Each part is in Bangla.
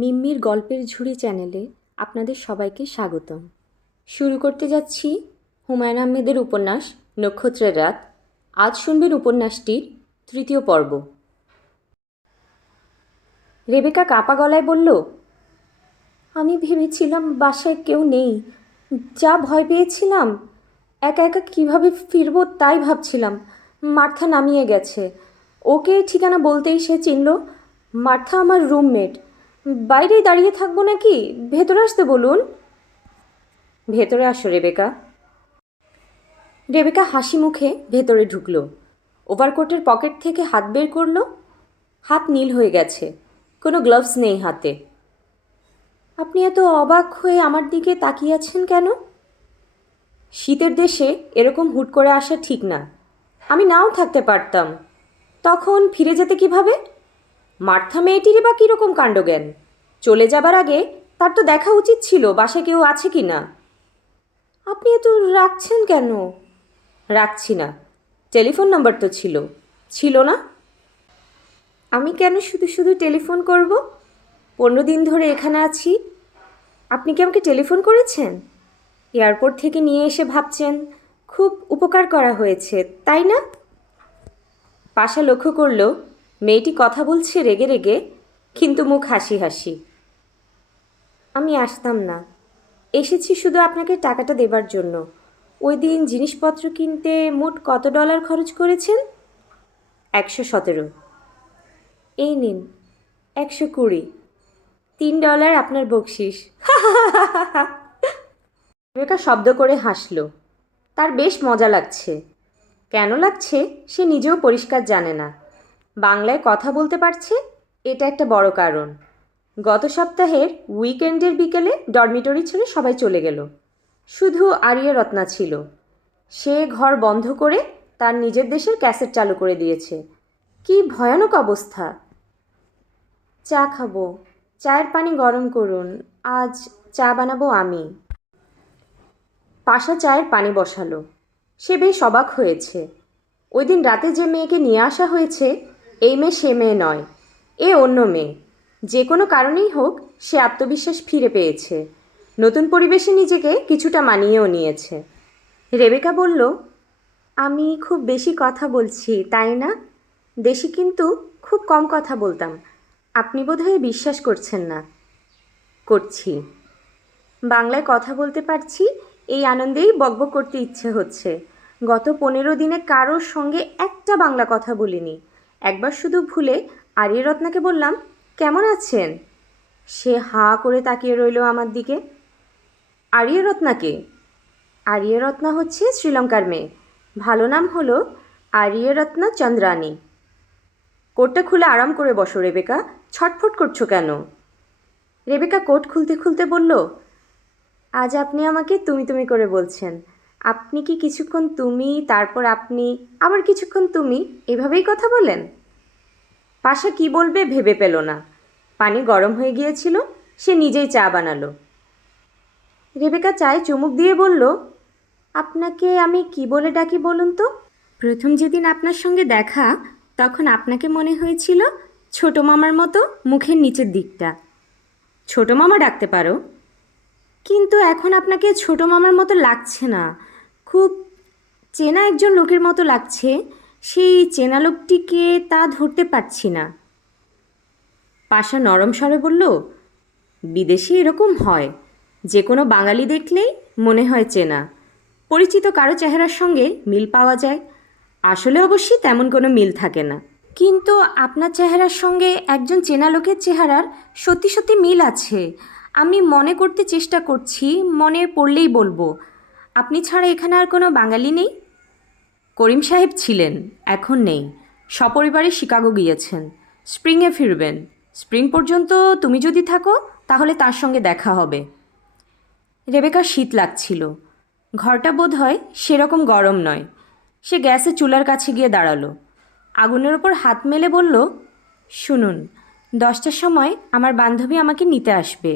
মিম্মির গল্পের ঝুড়ি চ্যানেলে আপনাদের সবাইকে স্বাগতম। শুরু করতে যাচ্ছি হুমায়ুন আহমেদের উপন্যাস নক্ষত্রের রাত। আজ শুনবেন উপন্যাসটির তৃতীয় পর্ব। রেবেকা কাপা গলায় বলল, আমি ভেবেছিলাম বাসায় কেউ নেই। যা ভয় পেয়েছিলাম, একা একা কীভাবে ফিরবো তাই ভাবছিলাম। মার্থা নামিয়ে গেছে। ওকে ঠিকানা বলতেই সে চিনল। মার্থা আমার রুমমেট। বাইরেই দাঁড়িয়ে থাকবো নাকি? ভেতরে আসতে বলুন। ভেতরে আসো রেবেকা। রেবেকা হাসি মুখে ভেতরে ঢুকলো। ওভারকোটের পকেট থেকে হাত বের করলো। হাত নীল হয়ে গেছে, কোনো গ্লাভস নেই হাতে। আপনি এত অবাক হয়ে আমার দিকে তাকিয়ে আছেন কেন? শীতের দেশে এরকম হুট করে আসা ঠিক না। আমি নাও থাকতে পারতাম। তখন ফিরে যেতে কিভাবে? মার্থা মেয়েটিরই বা কীরকম কাণ্ডজ্ঞান? চলে যাবার আগে তার তো দেখা উচিত ছিল বাসায় কেউ আছে কি না। আপনি এত রাখছেন কেন? রাখছি না। টেলিফোন নাম্বার তো ছিল। ছিল না? আমি কেন শুধু শুধু টেলিফোন করব? 15 দিন ধরে এখানে আছি। আপনি কি আমাকে টেলিফোন করেছেন? এয়ারপোর্ট থেকে নিয়ে এসে ভাবছেন খুব উপকার করা হয়েছে, তাই না? পাশা লক্ষ্য করল মেয়েটি কথা বলছে রেগে রেগে, কিন্তু মুখ হাসি হাসি। আমি আসতাম না। এসেছি শুধু আপনাকে টাকাটা দেবার জন্য। ওই দিন জিনিসপত্র কিনতে মোট কত ডলার খরচ করেছেন? 117। এই নিন 120। $3 আপনার বকশিস। রেবেকা শব্দ করে হাসল। তার বেশ মজা লাগছে। কেন লাগছে সে নিজেও পরিষ্কার জানে না। বাংলায় কথা বলতে পারছে, এটা একটা বড় কারণ। গত সপ্তাহের উইকেন্ডের বিকেলে ডরমিটরি ছেড়ে সবাই চলে গেল। শুধু আরিয়া রত্না ছিল। সে ঘর বন্ধ করে তার নিজের দেশের ক্যাসেট চালু করে দিয়েছে। কি ভয়ানক অবস্থা! চা খাবো। চায়ের পানি গরম করুন। আজ চা বানাবো আমি। পাশা চায়ের পানি বসালো। সে বেশ অবাক হয়েছে। ওই দিন রাতে যে মেয়েকে নিয়ে আসা হয়েছে, এই মেয়ে সে মেয়ে নয়। এ অন্য মেয়ে। যে কোনো কারণেই হোক সে আত্মবিশ্বাস ফিরে পেয়েছে। নতুন পরিবেশে নিজেকে কিছুটা মানিয়েও নিয়েছে। রেবেকা বলল, আমি খুব বেশি কথা বলছি তাই না? দেশে কিন্তু খুব কম কথা বলতাম। আপনি বোধহয় বিশ্বাস করছেন না। করছি। বাংলায় কথা বলতে পারছি, এই আনন্দেই বকবক করতে ইচ্ছে হচ্ছে। গত 15 দিনে কারোর সঙ্গে একটা বাংলা কথা বলিনি। একবার শুধু ভুলে আরিয়া রত্নাকে বললাম, কেমন আছেন? সে হাঁ করে তাকিয়ে রইল আমার দিকে। আরিয়া রত্নাকে? আরিয়া রত্না হচ্ছে শ্রীলঙ্কার মেয়ে। ভালো নাম হলো আরিয়া রত্না চন্দ্রানী। কোটটা খুলে আরাম করে বসো রেবেকা। ছটফট করছো কেন? রেবেকা কোট খুলতে খুলতে বলল, আজ আপনি আমাকে তুমি তুমি করে বলছেন। আপনি কি কিছুক্ষণ তুমি, তারপর আপনি, আবার কিছুক্ষণ তুমি, এভাবেই কথা বলেন? পাশা কি বলবে ভেবে পেল না। পানি গরম হয়ে গিয়েছিল, সে নিজেই চা বানালো। রেবেকা চায়ে চুমুক দিয়ে বলল, আপনাকে আমি কি বলে ডাকি বলুন তো? প্রথম যেদিন আপনার সঙ্গে দেখা, তখন আপনাকে মনে হয়েছিল ছোট মামার মতো মুখের নিচের দিকটা। ছোট মামা ডাকতে পারো। কিন্তু এখন আপনাকে ছোট মামার মতো লাগছে না, খুব চেনা একজন লোকের মতো লাগছে। সেই চেনা লোকটিকে তা ধরতে পারছি না। পাশা নরম স্বরে বলল, বিদেশে এরকম হয়। যে কোনো বাঙালি দেখলেই মনে হয় চেনা। পরিচিত কারো চেহারার সঙ্গে মিল পাওয়া যায়। আসলে অবশ্যই তেমন কোনো মিল থাকে না, কিন্তু আপনার চেহারার সঙ্গে একজন চেনা লোকের চেহারার সত্যি সত্যি মিল আছে। আমি মনে করতে চেষ্টা করছি, মনে পড়লেই বলবো। আপনি ছাড়া এখানে আর কোনো বাঙালি নেই? করিম সাহেব ছিলেন, এখন নেই। সপরিবারে শিকাগো গিয়েছেন। স্প্রিংয়ে ফিরবেন। স্প্রিং পর্যন্ত তুমি যদি থাকো তাহলে তার সঙ্গে দেখা হবে। রেবেকার শীত লাগছিল। ঘরটা বোধ হয় সেরকম গরম নয়। সে গ্যাসে চুলার কাছে গিয়ে দাঁড়ালো। আগুনের ওপর হাত মেলে বলল, শুনুন, 10টার সময় আমার বান্ধবী আমাকে নিতে আসবে।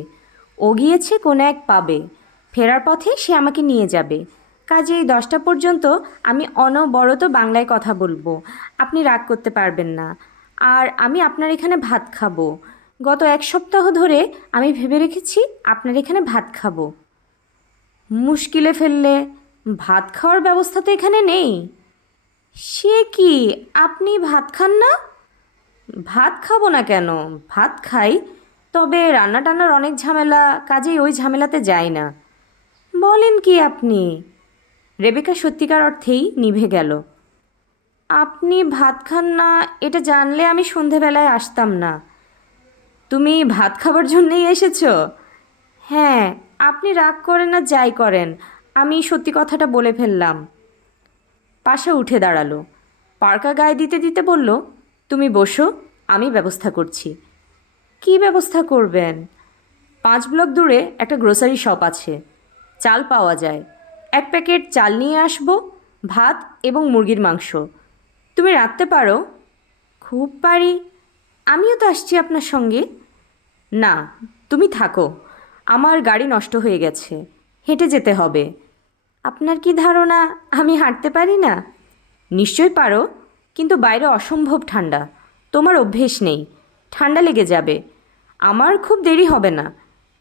ও গিয়েছে কোনো এক পাবে। ফেরার পথে সে আমাকে নিয়ে যাবে। কাজেই 10টা পর্যন্ত আমি অনবরত বাংলায় কথা বলবো। আপনি রাগ করতে পারবেন না। আর আমি আপনার এখানে ভাত খাবো। গত 1 সপ্তাহ ধরে আমি ভেবে রেখেছি আপনার এখানে ভাত খাবো। মুশকিলে ফেললে, ভাত খাওয়ার ব্যবস্থা তো এখানে নেই। সে কি, আপনি ভাত খান না? ভাত খাবো না কেন, ভাত খাই, তবে রান্না টান্নার অনেক ঝামেলা, কাজেই ওই ঝামেলাতে যাই না। বলেন কি আপনি? রেবেকা সত্যিকার অর্থেই নিভে গেল। আপনি ভাত খান না এটা জানলে আমি সন্ধেবেলায় আসতাম না। তুমি ভাত খাবার জন্যেই এসেছো? হ্যাঁ, আপনি রাগ করেন না যাই করেন, আমি সত্যি কথাটা বলে ফেললাম। পাশা উঠে দাঁড়ালো, পার্কা গায়ে দিতে দিতে বলল, তুমি বসো, আমি ব্যবস্থা করছি। কি ব্যবস্থা করবেন? 5 ব্লক দূরে একটা গ্রোসারি শপ আছে, চাল পাওয়া যায়। 1 প্যাকেট চাল নিয়ে আসবো, ভাত এবং মুরগির মাংস। তুমি রাঁধতে পারো? খুব পারি। আমিও তো আসছি আপনার সঙ্গে। না, তুমি থাকো, আমার গাড়ি নষ্ট হয়ে গেছে, হেঁটে যেতে হবে। আপনার কি ধারণা আমি হাঁটতে পারি না? নিশ্চয় পারো, কিন্তু বাইরে অসম্ভব ঠান্ডা, তোমার অভ্যেস নেই, ঠান্ডা লেগে যাবে। আমার খুব দেরি হবে না।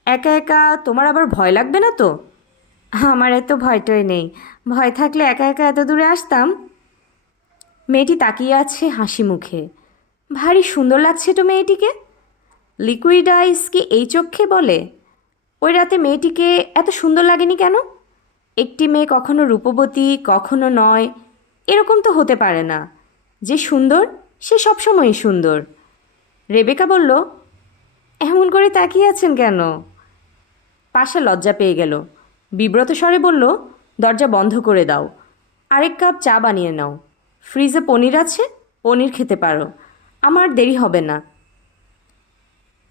একা একা তোমার আবার ভয় লাগবে না তো? আমার এত ভয়টয় নেই, ভয় থাকলে একা একা এত দূরে আসতাম। মেয়েটি তাকিয়ে আছে হাসি মুখে। ভারী সুন্দর লাগছে তো মেয়েটিকে। লিকুইড আইস কি এই চোখে বলে? ওই রাতে মেয়েটিকে এত সুন্দর লাগেনি কেন? একটি মেয়ে কখনো রূপবতী, কখনো নয়, এরকম তো হতে পারে না। যে সুন্দর সে সবসময়ই সুন্দর। রেবেকা বলল, এমন করে তাকিয়ে আছেন কেন? পাশা লজ্জা পেয়ে গেল, বিব্রত স্বরে বলল, দরজা বন্ধ করে দাও, 1 কাপ চা বানিয়ে নাও। ফ্রিজে পনির আছে, পনির খেতে পারো, আমার দেরি হবে না।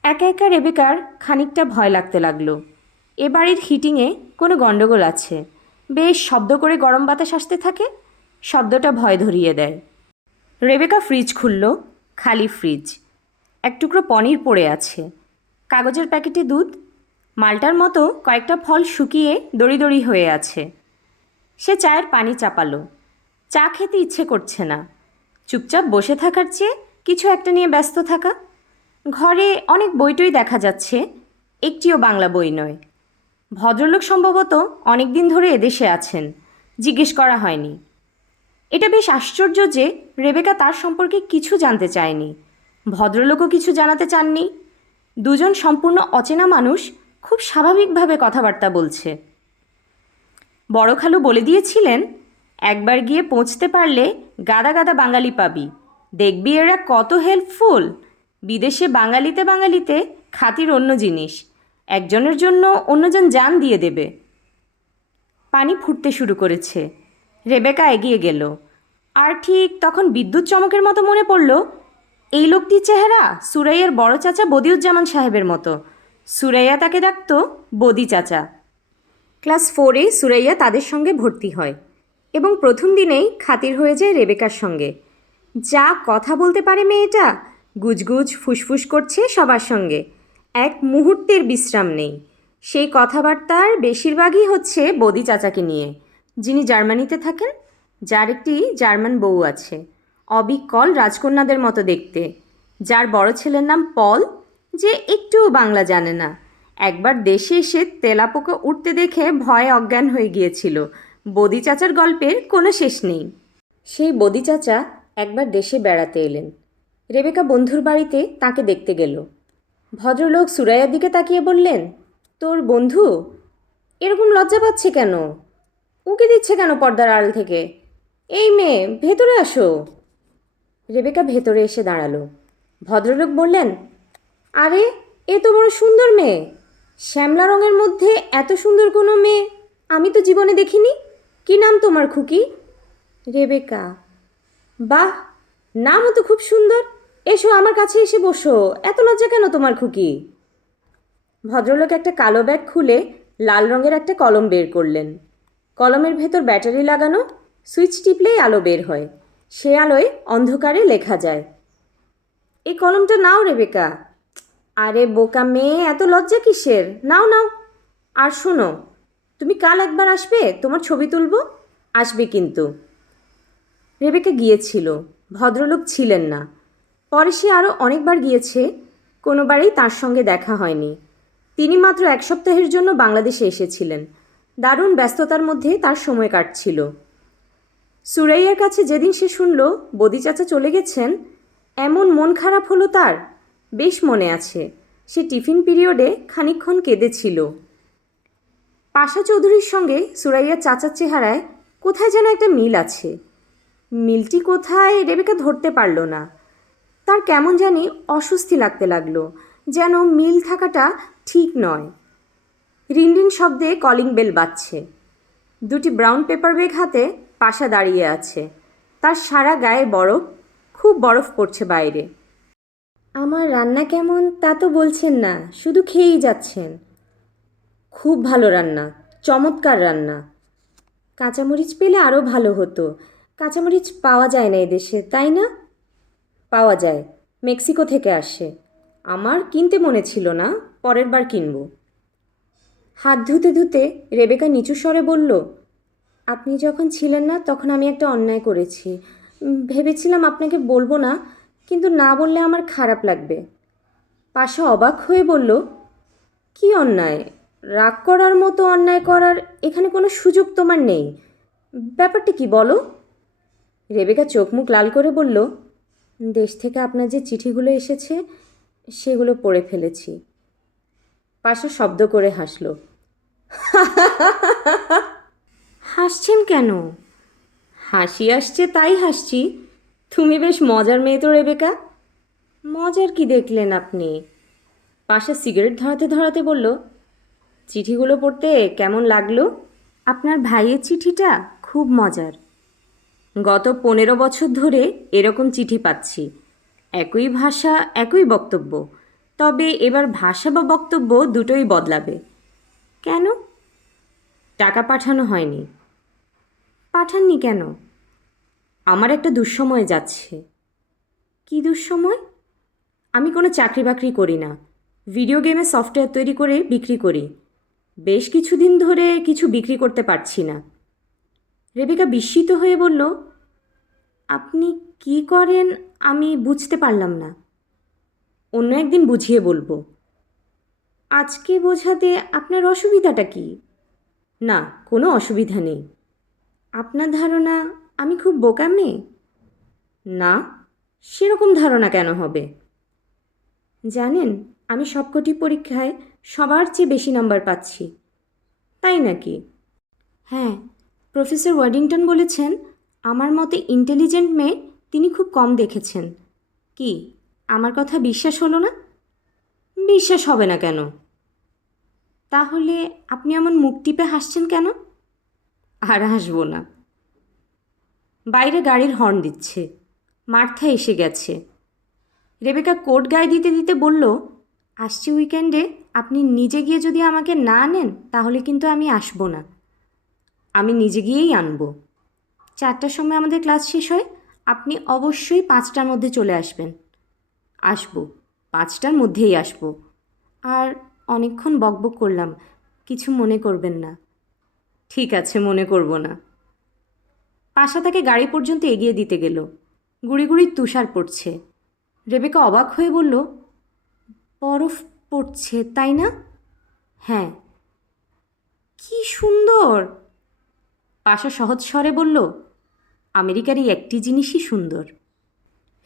একা একা রেবেকার খানিকটা ভয় লাগতে লাগলো। এ বাড়ির হিটিংয়ে কোনো গণ্ডগোল আছে। বেশ শব্দ করে গরম বাতাস আসতে থাকে, শব্দটা ভয় ধরিয়ে দেয়। রেবেকা ফ্রিজ খুলল, খালি ফ্রিজ। 1 টুকরো পনির পড়ে আছে, কাগজের প্যাকেটে দুধ, মালটার মতো কয়েকটা ফল শুকিয়ে দড়ি দড়ি হয়ে আছে। সে চায়ের পানি চাপালো। চা খেতে ইচ্ছে করছে না। চুপচাপ বসে থাকার চেয়ে কিছু একটা নিয়ে ব্যস্ত থাকা। ঘরে অনেক বইটই দেখা যাচ্ছে, একটিও বাংলা বই নয়। ভদ্রলোক সম্ভবত অনেক দিন ধরে এদেশে আছেন, জিজ্ঞেস করা হয়নি। এটা বেশ আশ্চর্য যে রেবেকা তার সম্পর্কে কিছু জানতে চায়নি, ভদ্রলোকও কিছু জানাতে চাননি। দুজন সম্পূর্ণ অচেনা মানুষ খুব স্বাভাবিকভাবে কথাবার্তা বলছে। বড় খালু বলে দিয়েছিলেন, একবার গিয়ে পৌঁছতে পারলে গাদা গাদা বাঙালি পাবি, দেখবি এরা কত হেল্পফুল। বিদেশে বাঙালিতে বাঙালিতে খাতির অন্য জিনিস, একজনের জন্য অন্যজন জান দিয়ে দেবে। পানি ফুটতে শুরু করেছে। রেবেকা এগিয়ে গেল, আর ঠিক তখন বিদ্যুৎ চমকের মতো মনে পড়ল, এই লোকটির চেহারা সুরাইয়ার বড় চাচা বদিউজ্জামান সাহেবের মতো। সুরাইয়া তাকে ডাকত বদি চাচা। ক্লাস 4-এ সুরাইয়া তাদের সঙ্গে ভর্তি হয় এবং প্রথম দিনেই খাতির হয়ে যায় রেবেকার সঙ্গে। যা কথা বলতে পারে মেয়েটা, গুজগুজ ফুসফুস করছে সবার সঙ্গে, এক মুহূর্তের বিশ্রাম নেই। সেই কথাবার্তার বেশিরভাগই হচ্ছে বদি চাচাকে নিয়ে, যিনি জার্মানিতে থাকেন, যার একটি জার্মান বউ আছে, অবিকল রাজকন্যাদের মতো দেখতে, যার বড় ছেলের নাম পল, যে একটুও বাংলা জানে না। একবার দেশে এসে তেলাপোকা উঠতে দেখে ভয়ে অজ্ঞান হয়ে গিয়েছিল। বদি চাচার গল্পের কোনো শেষ নেই। সেই বদি চাচা একবার দেশে বেড়াতে এলেন। রেবেকা বন্ধুর বাড়িতে তাকে দেখতে গেল। ভদ্রলোক সুরাইয়ার দিকে তাকিয়ে বললেন, তোর বন্ধু? এরকম লজ্জা পাচ্ছে কেন? উঁকি দিচ্ছে কেন পর্দার আড়াল থেকে? এই মেয়ে, ভেতরে আসো। রেবেকা ভেতরে এসে দাঁড়ালো। ভদ্রলোক বললেন, আরে, এ তো বড় সুন্দর মেয়ে। শ্যামলা রঙের মধ্যে এত সুন্দর কোনো মেয়ে আমি তো জীবনে দেখিনি। কি নাম তোমার খুকি? রেবেকা। বাহ, নামও তো খুব সুন্দর। এসো আমার কাছে এসে বসো, এত লজ্জা কেন তোমার খুকি? ভদ্রলোক একটা কালো ব্যাগ খুলে লাল রঙের একটা কলম বের করলেন। কলমের ভেতর ব্যাটারি লাগানো, সুইচ টিপলেই আলো বের হয়। সে আলোয় অন্ধকারে লেখা যায়। এই কলমটা নাও রেবেকা। আরে বোকা মেয়ে, এত লজ্জা কিসের? নাও নাও। আর শোনো, তুমি কাল একবার আসবে, তোমার ছবি তুলব। আসবে কিন্তু। রেবেকা গিয়েছিল, ভদ্রলোক ছিলেন না। পরে সে আরও অনেকবার গিয়েছে, কোনোবারই তার সঙ্গে দেখা হয়নি। তিনি মাত্র 1 সপ্তাহের জন্য বাংলাদেশে এসেছিলেন। দারুণ ব্যস্ততার মধ্যে তার সময় কাটছিল। সুরাইয়ার কাছে যেদিন সে শুনল বদি চাচা চলে গেছেন, এমন মন খারাপ হলো তার। বেশ মনে আছে, সে টিফিন পিরিয়ডে খানিকক্ষণ কেঁদেছিল। পাশা চৌধুরীর সঙ্গে সুরাইয়ার চাচার চেহারায় কোথায় যেন একটা মিল আছে। মিলটি কোথায় রেবেকা ধরতে পারল না। তার কেমন জানি অস্বস্তি লাগতে লাগলো, যেন মিল থাকাটা ঠিক নয়। রিনরিন শব্দে কলিং বেল বাজছে। দুটি ব্রাউন পেপার ব্যাগ হাতে পাশা দাঁড়িয়ে আছে। তার সারা গায়ে বরফ, খুব বরফ পড়ছে বাইরে। আমার রান্না কেমন তা তো বলছেন না, শুধু খেয়েই যাচ্ছেন। খুব ভালো রান্না, চমৎকার রান্না। কাঁচামরিচ পেলে আরও ভালো হতো। কাঁচামরিচ পাওয়া যায় না এদেশে, তাই না? পাওয়া যায়, মেক্সিকো থেকে আসে। আমার কিনতে মনে ছিল না, পরের বার কিনব। হাত ধুতে ধুতে রেবেকা নিচু স্বরে বলল, আপনি যখন ছিলেন না তখন আমি একটা অন্যায় করেছি। ভেবেছিলাম আপনাকে বলবো না, কিন্তু না বললে আমার খারাপ লাগবে। পাশা অবাক হয়ে বলল, কি অন্যায়? রাগ করার মতো অন্যায় করার এখানে কোনো সুযোগ তোমার নেই। ব্যাপারটা কি বলো? রেবেকা চোখ মুখ লাল করে বলল, দেশ থেকে আপনার যে চিঠিগুলো এসেছে সেগুলো পড়ে ফেলেছি। পাশা শব্দ করে হাসল। হাসছেন কেন? হাসি আসছে তাই হাসছি। তুমি বেশ মজার মেয়ে তো রেবেকা। মজার কি দেখলেন আপনি? পাশা সিগারেট ধরাতে ধরাতে বলল, চিঠিগুলো পড়তে কেমন লাগলো? আপনার ভাইয়ের চিঠিটা খুব মজার। গত 15 বছর ধরে এরকম চিঠি পাচ্ছি। একই ভাষা, একই বক্তব্য। তবে এবার ভাষা বা বক্তব্য দুটোই বদলাবে। কেন? টাকা পাঠানো হয়নি। পাঠাননি কেন? আমার একটা দুঃসময় যাচ্ছে। কি দুঃসময়? আমি কোনো চাকরি বাকরি করি না। ভিডিও গেমে সফটওয়্যার তৈরি করে বিক্রি করি। বেশ কিছুদিন ধরে কিছু বিক্রি করতে পারছি না। রেবেকা বিস্মিত হয়ে বলল, আপনি কি করেন আমি বুঝতে পারলাম না। অন্য একদিন বুঝিয়ে বলবো। আজকে বোঝাতে আপনার অসুবিধাটা কি? না, কোনো অসুবিধা নেই। আপনার ধারণা আমি খুব বোকা মেয়ে? না, সেরকম ধারণা কেন হবে? জানেন, আমি সবকটি পরীক্ষায় সবার চেয়ে বেশি নাম্বার পাচ্ছি। তাই নাকি? হ্যাঁ, প্রফেসর ওয়ার্ডিংটন বলেছেন আমার মতে ইন্টেলিজেন্ট মেয়ে তিনি খুব কম দেখেছেন। কি, আমার কথা বিশ্বাস হলো না? বিশ্বাস হবে না কেন? তাহলে আপনি এমন মুখ টিপে হাসছেন কেন? আর হাসবো না। বাইরে গাড়ির হর্ন দিচ্ছে। মার্থা এসে গেছে। রেবেকা কোট গায়ে দিতে দিতে বলল, আসছে উইকেন্ডে আপনি নিজে গিয়ে যদি আমাকে না আনেন তাহলে কিন্তু আমি আসবো না। আমি নিজে গিয়েই আনবো। 4টার সময় আমাদের ক্লাস শেষ হয়। আপনি অবশ্যই 5টার মধ্যে চলে আসবেন। আসবো, 5টার মধ্যেই আসবো। আর অনেকক্ষণ বকবক করলাম, কিছু মনে করবেন না। ঠিক আছে, মনে করব না। পাশা তাকে গাড়ি পর্যন্ত এগিয়ে দিতে গেল। গুড়ি গুড়ি তুষার পড়ছে। রেবেকা অবাক হয়ে বলল, বরফ পড়ছে তাই না? হ্যাঁ। কি সুন্দর! পাশা সহজ স্বরে বলল, আমেরিকার এই একটি জিনিসই সুন্দর।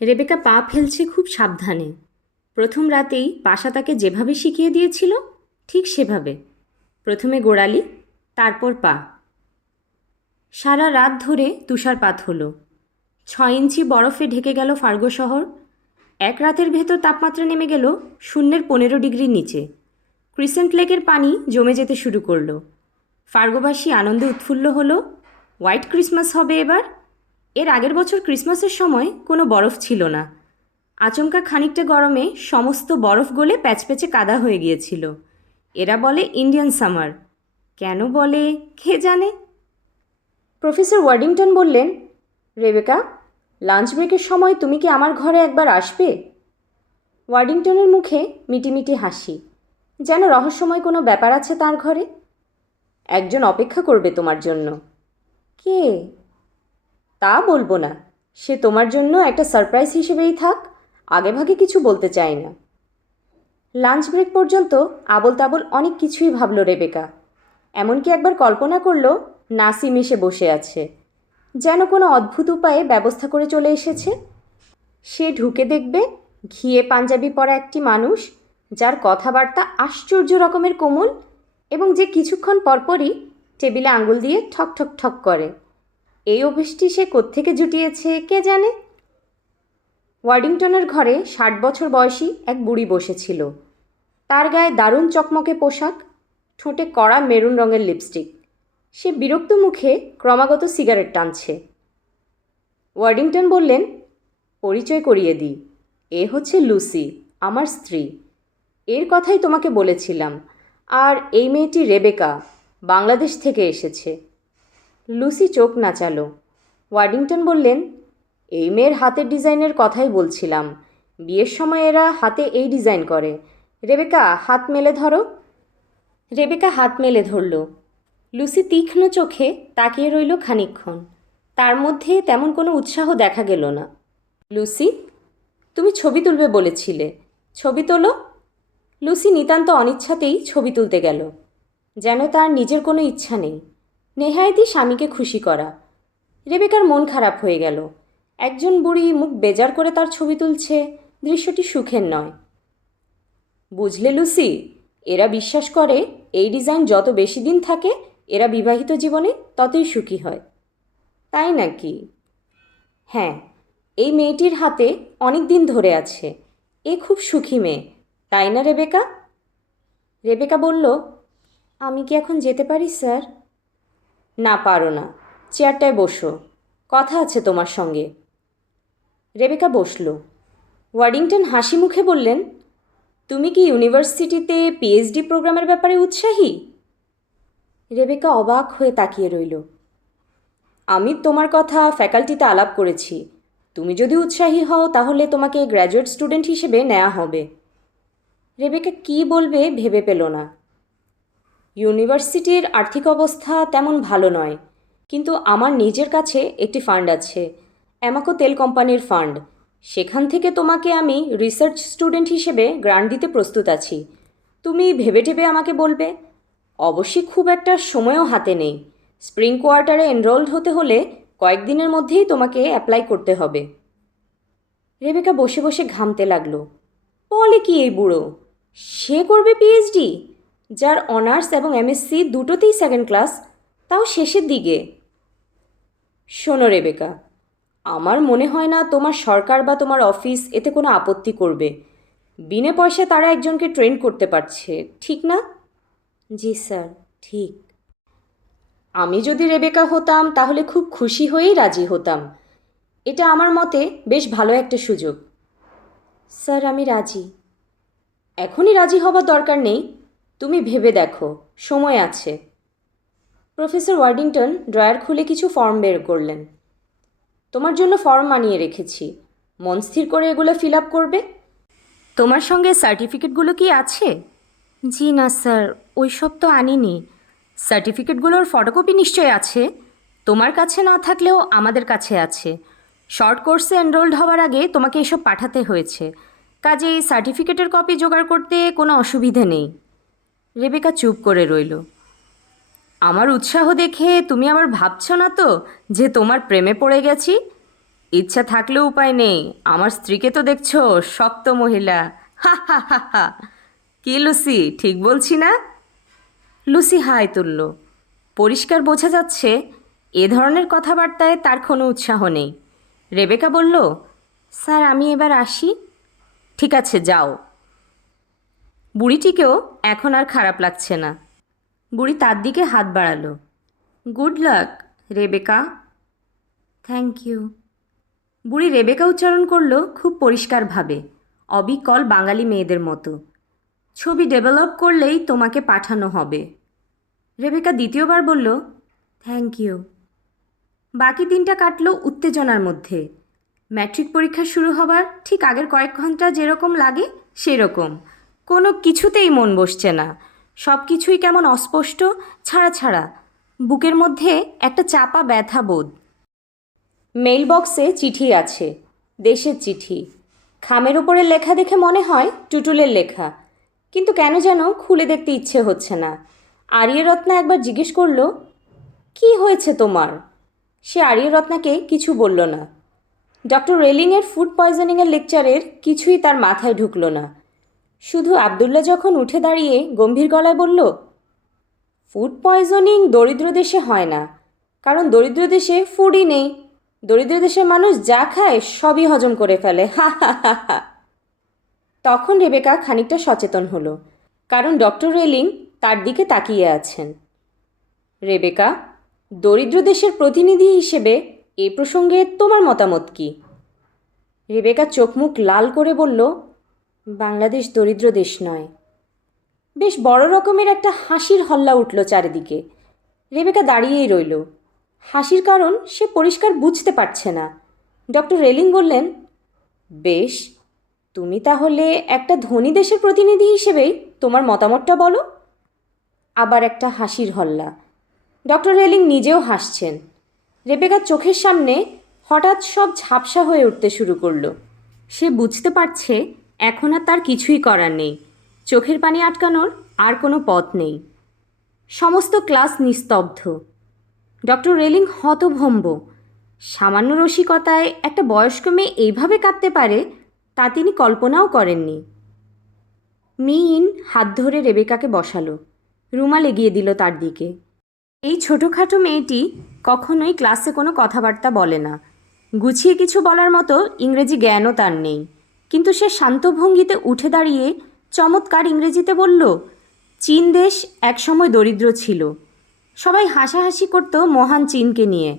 রেবেকা পা ফেলছে খুব সাবধানে। প্রথম রাতেই পাশা তাকে যেভাবে শিখিয়ে দিয়েছিল ঠিক সেভাবে। প্রথমে গোড়ালি, তারপর পা। সারা রাত ধরে তুষারপাত হলো। 6 ইঞ্চি বরফে ঢেকে গেল ফার্গো শহর। এক রাতের ভেতর তাপমাত্রা নেমে গেল 0-15 ডিগ্রির নিচে। ক্রিসেন্ট লেকের পানি জমে যেতে শুরু করলো। ফার্গোবাসী আনন্দে উৎফুল্ল হলো। হোয়াইট ক্রিসমাস হবে এবার। এর আগের বছর ক্রিসমাসের সময় কোনো বরফ ছিল না। আচমকা খানিকটা গরমে সমস্ত বরফ গলে প্যাচপ্যাচে কাদা হয়ে গিয়েছিল। এরা বলে ইন্ডিয়ান সামার। কেন বলে কে জানে। প্রফেসর ওয়ার্ডিংটন বললেন, রেবেকা, লাঞ্চ ব্রেকের সময় তুমি কি আমার ঘরে একবার আসবে? ওয়ার্ডিংটনের মুখে মিটিমিটি হাসি, যেন রহস্যময় কোনো ব্যাপার আছে তার ঘরে। একজন অপেক্ষা করবে তোমার জন্য। কে? তা বলবো না। সে তোমার জন্য একটা সারপ্রাইজ হিসেবেই থাক। আগেভাগে কিছু বলতে চাই না। লাঞ্চ ব্রেক পর্যন্ত আবোল তাবোল অনেক কিছুই ভাবল রেবেকা। এমনকি একবার কল্পনা করল নাসিম এসে বসে আছে, যেন কোনো অদ্ভুত উপায়ে ব্যবস্থা করে চলে এসেছে। সে ঢুকে দেখবে ঘিয়ে পাঞ্জাবি পরা একটি মানুষ, যার কথাবার্তা আশ্চর্য রকমের কোমল এবং যে কিছুক্ষণ পরপরই টেবিলে আঙুল দিয়ে ঠক ঠক ঠক করে। এই অভ্যেসটি সে কোত্থেকে জুটিয়েছে কে জানে। ওয়ার্ডিংটনের ঘরে 60 বছর বয়সী এক বুড়ি বসেছিল। তার গায়ে দারুণ চকমকে পোশাক, ঠোঁটে কড়া মেরুন রঙের লিপস্টিক। সে বিরক্ত মুখে ক্রমাগত সিগারেট টানছে। ওয়ার্ডিংটন বললেন, পরিচয় করিয়ে দিই, এ হচ্ছে লুসি, আমার স্ত্রী। এর কথাই তোমাকে বলেছিলাম। আর এই মেয়েটি রেবেকা, বাংলাদেশ থেকে এসেছে। লুসি চোখ নাচালো। ওয়ার্ডিংটন বললেন, এই মেয়ের হাতের ডিজাইনের কথাই বলছিলাম। বিয়ের সময় এরা হাতে এই ডিজাইন করে। রেবেকা, হাত মেলে ধরো। রেবেকা হাত মেলে ধরল। লুসি তীক্ষ্ণ চোখে তাকিয়ে রইল খানিকক্ষণ। তার মধ্যে তেমন কোনো উৎসাহ দেখা গেল না। লুসি, তুমি ছবি তুলবে বলেছিলে, ছবি তোলো। লুসি নিতান্ত অনিচ্ছাতেই ছবি তুলতে গেল, যেন তার নিজের কোনো ইচ্ছা নেই। নেহায়েতই স্বামীকে খুশি করা। রেবেকার মন খারাপ হয়ে গেল। একজন বুড়ি মুখ বেজার করে তার ছবি তুলছে, দৃশ্যটি সুখের নয়। বুঝলে লুসি, এরা বিশ্বাস করে এই ডিজাইন যত বেশি দিন থাকে এরা বিবাহিত জীবনে ততই সুখী হয়। তাই নাকি? হ্যাঁ, এই মেয়েটির হাতে অনেক দিন ধরে আছে। এ খুব সুখী মেয়ে, তাই না রেবেকা? রেবেকা বলল, আমি কি এখন যেতে পারি স্যার? না, পারো না। চেয়ারটায় বসো, কথা আছে তোমার সঙ্গে। রেবেকা বসল। ওয়ার্ডিংটন হাসি মুখে বললেন, তুমি কি ইউনিভার্সিটিতে পিএইচডি প্রোগ্রামের ব্যাপারে উৎসাহী? রেবেকা অবাক হয়ে তাকিয়ে রইল। আমি তোমার কথা ফ্যাকাল্টিতে আলাপ করেছি। তুমি যদি উৎসাহী হও তাহলে তোমাকে গ্র্যাজুয়েট স্টুডেন্ট হিসেবে নেওয়া হবে। রেবেকা কী বলবে ভেবে পেল না। ইউনিভার্সিটির আর্থিক অবস্থা তেমন ভালো নয়, কিন্তু আমার নিজের কাছে একটি ফান্ড আছে, অ্যামাকো তেল কোম্পানির ফান্ড। সেখান থেকে তোমাকে আমি রিসার্চ স্টুডেন্ট হিসেবে গ্রান্ট দিতে প্রস্তুত আছি। তুমি ভেবে টেবে আমাকে বলবে। অবশ্যই খুব একটা সময়ও হাতে নেই। স্প্রিং কোয়ার্টারে এনরোলড হতে হলে কয়েকদিনের মধ্যেই তোমাকে অ্যাপ্লাই করতে হবে। রেবেকা বসে বসে ঘামতে লাগলো। বলে কি এই বুড়ো? সে করবে পিএইচডি, যার অনার্স এবং এমএসসি দুটোতেই সেকেন্ড ক্লাস, তাও শেষের দিকে। শোনো রেবেকা, আমার মনে হয় না তোমার সরকার বা তোমার অফিস এতে কোনো আপত্তি করবে। বিনে পয়সায় তারা একজনকে ট্রেন করতে পারছে, ঠিক না? জি স্যার, ঠিক। আমি যদি রেবেকা হতাম তাহলে খুব খুশি হয়েই রাজি হতাম। এটা আমার মতে বেশ ভালো একটা সুযোগ। স্যার, আমি রাজি। এখনই রাজি হবার দরকার নেই, তুমি ভেবে দেখো, সময় আছে। প্রফেসর ওয়ার্ডিংটন ড্রয়ার খুলে কিছু ফর্ম বের করলেন। তোমার জন্য ফর্ম আনিয়ে রেখেছি, মন স্থির করে এগুলো ফিল আপ করবে। তোমার সঙ্গে সার্টিফিকেটগুলো কি আছে? জি না স্যার, ওইসব তো আনিনি। সার্টিফিকেটগুলোর ফটোকপি নিশ্চয়ই আছে। তোমার কাছে না থাকলেও আমাদের কাছে আছে। শর্ট কোর্সে এনরোলড হওয়ার আগে তোমাকে এসব পাঠাতে হয়েছে, কাজেই সার্টিফিকেটের কপি জোগাড় করতে কোনো অসুবিধে নেই। রেবেকা চুপ করে রইল। আমার উৎসাহ দেখে তুমি আবার ভাবছ না তো যে তোমার প্রেমে পড়ে গেছি? ইচ্ছা থাকলেও উপায় নেই। আমার স্ত্রীকে তো দেখছো, শক্ত মহিলা। হা হা হা হা। কি লুসি, ঠিক বলছি না? লুসি হাই তুলল। পরিষ্কার বোঝা যাচ্ছে এ ধরনের কথাবার্তায় তার কোনো উৎসাহ নেই। রেবেকা বলল, স্যার আমি এবার আসি। ঠিক আছে, যাও। বুড়িটিকেও এখন আর খারাপ লাগছে না। বুড়ি তার দিকে হাত বাড়ালো। Good luck Rebecca. Thank you. বুড়ি রেবেকা উচ্চারণ করলো খুব পরিষ্কারভাবে, অবিকল বাঙালি মেয়েদের মতো। ছবি ডেভেলপ করলেই তোমাকে পাঠানো হবে। রেবেকা দ্বিতীয়বার বলল, থ্যাংক ইউ। বাকি দিনটা কাটলো উত্তেজনার মধ্যে। ম্যাট্রিক পরীক্ষা শুরু হবার ঠিক আগের কয়েক ঘন্টা যেরকম লাগে সেরকম। কোনো কিছুতেই মন বসছে না। সব কিছুই কেমন অস্পষ্ট, ছাড়া ছাড়া। বুকের মধ্যে একটা চাপা ব্যথা বোধ। মেইল বক্সে চিঠি আছে, দেশের চিঠি। খামের ওপরে লেখা দেখে মনে হয় টুটুলের লেখা। কিন্তু কেন যেন খুলে দেখতে ইচ্ছে হচ্ছে না। আর্যরত্না একবার জিজ্ঞেস করল, কি হয়েছে তোমার? সে আর্যরত্নাকে কিছু বলল না। ডক্টর রেলিংয়ের ফুড পয়জনিংয়ের লেকচারের কিছুই তার মাথায় ঢুকল না। শুধু আবদুল্লাহ যখন উঠে দাঁড়িয়ে গম্ভীর গলায় বলল, ফুড পয়জনিং দরিদ্র দেশে হয় না, কারণ দরিদ্র দেশে ফুডই নেই। দরিদ্র দেশের মানুষ যা খায় সবই হজম করে ফেলে, হা হা হা হা। তখন রেবেকা খানিকটা সচেতন হলো, কারণ ডক্টর রেলিং তার দিকে তাকিয়ে আছেন। রেবেকা, দরিদ্র দেশের প্রতিনিধি হিসেবে এ প্রসঙ্গে তোমার মতামত কি? রেবেকা চোখ মুখ লাল করে বলল, বাংলাদেশ দরিদ্র দেশ নয়। বেশ বড় রকমের একটা হাসির হল্লা উঠল চারিদিকে। রেবেকা দাঁড়িয়েই রইল। হাসির কারণ সে পরিষ্কার বুঝতে পারছে না। ডক্টর রেলিং বললেন, বেশ, তুমি তাহলে একটা ধনী দেশের প্রতিনিধি হিসেবেই তোমার মতামতটা বলো। আবার একটা হাসির হল্লা। ডক্টর রেলিং নিজেও হাসছেন। রেবেকার চোখের সামনে হঠাৎ সব ঝাপসা হয়ে উঠতে শুরু করলো। সে বুঝতে পারছে এখন আর তার কিছুই করার নেই। চোখের পানি আটকানোর আর কোনো পথ নেই। সমস্ত ক্লাস নিস্তব্ধ। ডক্টর রেলিং হতভম্ব। সামান্য রসিকতায় একটা বয়স্ক মেয়ে এইভাবে কাঁদতে পারে তা তিনি কল্পনাও করেননি। মিইন হাত ধরে রেবেকাকে বসালো, রুমাল এগিয়ে দিল তার দিকে। এই ছোটোখাটো মেয়েটি কখনোই ক্লাসে কোনো কথাবার্তা বলে না। গুছিয়ে কিছু বলার মতো ইংরেজি জ্ঞানও তার নেই, কিন্তু সে শান্ত ভঙ্গিতে উঠে দাঁড়িয়ে চমৎকার ইংরেজিতে বলল, চীন দেশ একসময় দরিদ্র ছিল। সবাই হাসাহাসি করত মহান চীনকে নিয়ে,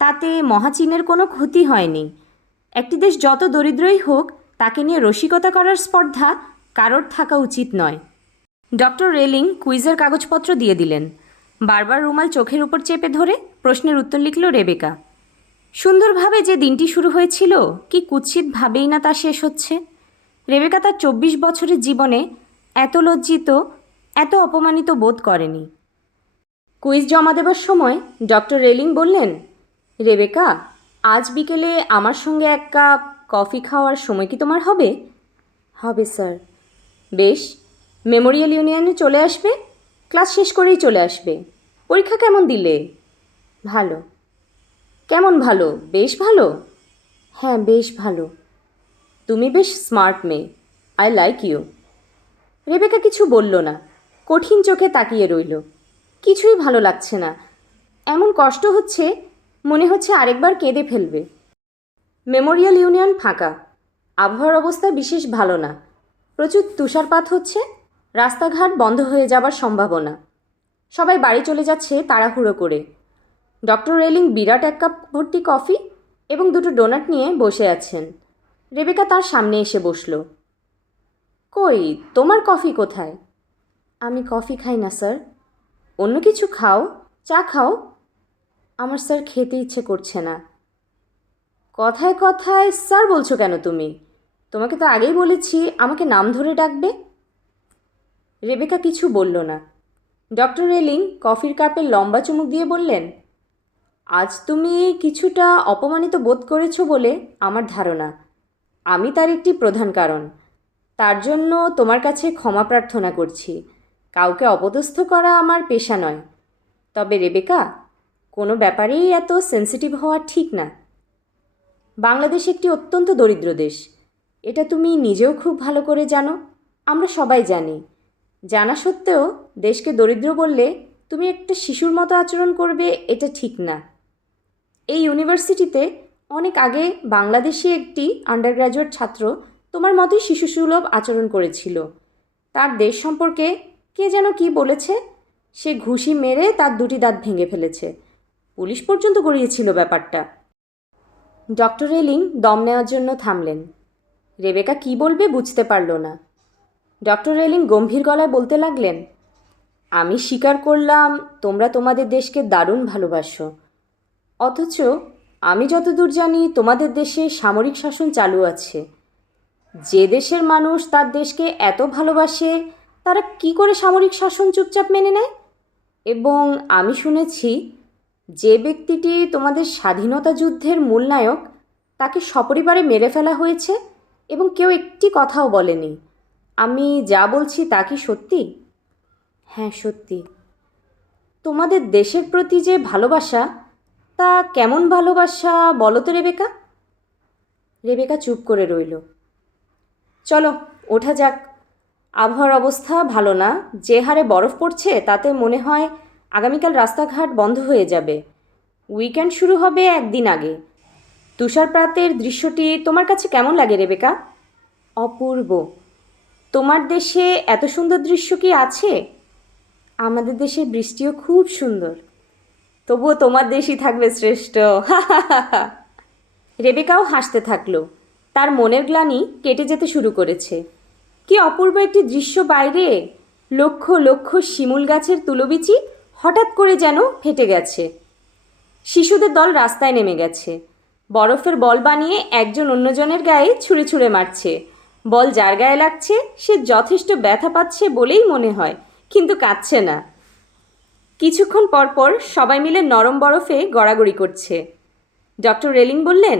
তাতে মহাচীনের কোনো ক্ষতি হয়নি। একটি দেশ যত দরিদ্রই হোক তাকে নিয়ে রসিকতা করার স্পর্ধা কারোর থাকা উচিত নয়। ডক্টর রেলিং কুইজের কাগজপত্র দিয়ে দিলেন। বারবার রুমাল চোখের উপর চেপে ধরে প্রশ্নের উত্তর লিখল রেবেকা। সুন্দরভাবে যে দিনটি শুরু হয়েছিল, কি কুৎসিতভাবেই না তা শেষ হচ্ছে। রেবেকা তার 24 বছরের জীবনে এত লজ্জিত, এত অপমানিত বোধ করেনি। কুইজ জমা দেবার সময় ডক্টর রেলিং বললেন, রেবেকা, আজ বিকেলে আমার সঙ্গে এক কাপ কফি খাওয়ার সময় কি তোমার হবে? হবে স্যার। বেশ, মেমোরিয়াল ইউনিয়নে চলে আসবে। ক্লাস শেষ করেই চলে আসবে। পরীক্ষা কেমন দিলে? ভালো। কেমন ভালো? বেশ ভালো? হ্যাঁ, বেশ ভালো। তুমি বেশ স্মার্ট মেয়ে। I like you. রেবেকা কিছু বলল না, কঠিন চোখে তাকিয়ে রইল। কিছুই ভালো লাগছে না। এমন কষ্ট হচ্ছে, মনে হচ্ছে আরেকবার কেঁদে ফেলবে। মেমোরিয়াল ইউনিয়ন ফাঁকা। আবহাওয়ার অবস্থা বিশেষ ভালো না। প্রচুর তুষারপাত হচ্ছে। রাস্তাঘাট বন্ধ হয়ে যাবার সম্ভাবনা। সবাই বাড়ি চলে যাচ্ছে তাড়াহুড়ো করে। ডক্টর রেলিং বিরাট এক কাপ ভর্তি কফি এবং দুটো ডোনাট নিয়ে বসে আছেন। রেবেকা তার সামনে এসে বসল। কই, তোমার কফি কোথায়? আমি কফি খাই না স্যার। অন্য কিছু খাও, চা খাও। আমার স্যার খেতে ইচ্ছে করছে না। কথায় কথায় স্যার বলছো কেন তুমি? তোমাকে তো আগেই বলেছি আমাকে নাম ধরে ডাকবে। রেবেকা কিছু বলল না। ডক্টর রেলিং কফির কাপে লম্বা চুমুক দিয়ে বললেন, আজ তুমি কিছুটা অপমানিত বোধ করেছ বলে আমার ধারণা। আমি তার একটি প্রধান কারণ। তার জন্য তোমার কাছে ক্ষমা প্রার্থনা করছি। কাউকে অপদস্থ করা আমার পেশা নয়। তবে রেবেকা, কোনো ব্যাপারেই এত সেন্সিটিভ হওয়া ঠিক না। বাংলাদেশ একটি অত্যন্ত দরিদ্র দেশ। এটা তুমি নিজেও খুব ভালো করে জানো। আমরা সবাই জানি। জানা সত্ত্বেও দেশকে দরিদ্র বললে তুমি একটা শিশুর মতো আচরণ করবে, এটা ঠিক না। এই ইউনিভার্সিটিতে অনেক আগে বাংলাদেশি একটি আন্ডারগ্র্যাজুয়েট ছাত্র তোমার মতোই শিশুসুলভ আচরণ করেছিল। তার দেশ সম্পর্কে কে যেন কি বলেছে, সে ঘুষি মেরে তার দুটি দাঁত ভেঙে ফেলেছে। পুলিশ পর্যন্ত গড়িয়েছিল ব্যাপারটা। ডক্টর রেলিং দম নেওয়ার জন্য থামলেন। রেবেকা কি বলবে বুঝতে পারল না। ডক্টর রেলিং গম্ভীর গলায় বলতে লাগলেন, আমি স্বীকার করলাম তোমরা তোমাদের দেশকে দারুণ ভালোবাসো। অথচ আমি যতদূর জানি তোমাদের দেশে সামরিক শাসন চালু আছে। যে দেশের মানুষ তার দেশকে এত ভালোবাসে তারা কি করে সামরিক শাসন চুপচাপ মেনে নেয়? এবং আমি শুনেছি যে ব্যক্তিটি তোমাদের স্বাধীনতা যুদ্ধের মূল নায়ক, তাকে সপরিবারে মেরে ফেলা হয়েছে এবং কেউ একটি কথাও বলেনি। আমি যা বলছি তা কি সত্যি? হ্যাঁ, সত্যি। তোমাদের দেশের প্রতি যে ভালোবাসা, তা কেমন ভালোবাসা বলো তো রেবেকা? রেবেকা চুপ করে রইল। চলো, ওঠা যাক। আবহাওয়ার অবস্থা ভালো না। যে হারে বরফ পড়ছে তাতে মনে হয় আগামীকাল রাস্তাঘাট বন্ধ হয়ে যাবে। উইকেন্ড শুরু হবে একদিন আগে। তুষারপাতের দৃশ্যটি তোমার কাছে কেমন লাগে রেবেকা? অপূর্ব। তোমার দেশে এত সুন্দর দৃশ্য কি আছে? আমাদের দেশের বৃষ্টিও খুব সুন্দর। তবুও তোমার দেশই থাকবে শ্রেষ্ঠ। হা হা হা হা। রেবেকাও হাসতে থাকলো। তার মনের গ্লানি কেটে যেতে শুরু করেছে। কি অপূর্ব একটি দৃশ্য বাইরে! লক্ষ লক্ষ শিমুল গাছের তুলোবিচি হঠাৎ করে যেন ফেটে গেছে। শিশুদের দল রাস্তায় নেমে গেছে। বরফের বল বানিয়ে একজন অন্যজনের গায়ে ছুঁড়ে ছুঁড়ে মারছে। বল যার গায়ে লাগছে সে যথেষ্ট ব্যথা পাচ্ছে বলেই মনে হয়, কিন্তু কাঁদছে না। কিছুক্ষণ পরপর সবাই মিলে নরম বরফে গড়াগড়ি করছে। ডক্টর রেলিং বললেন,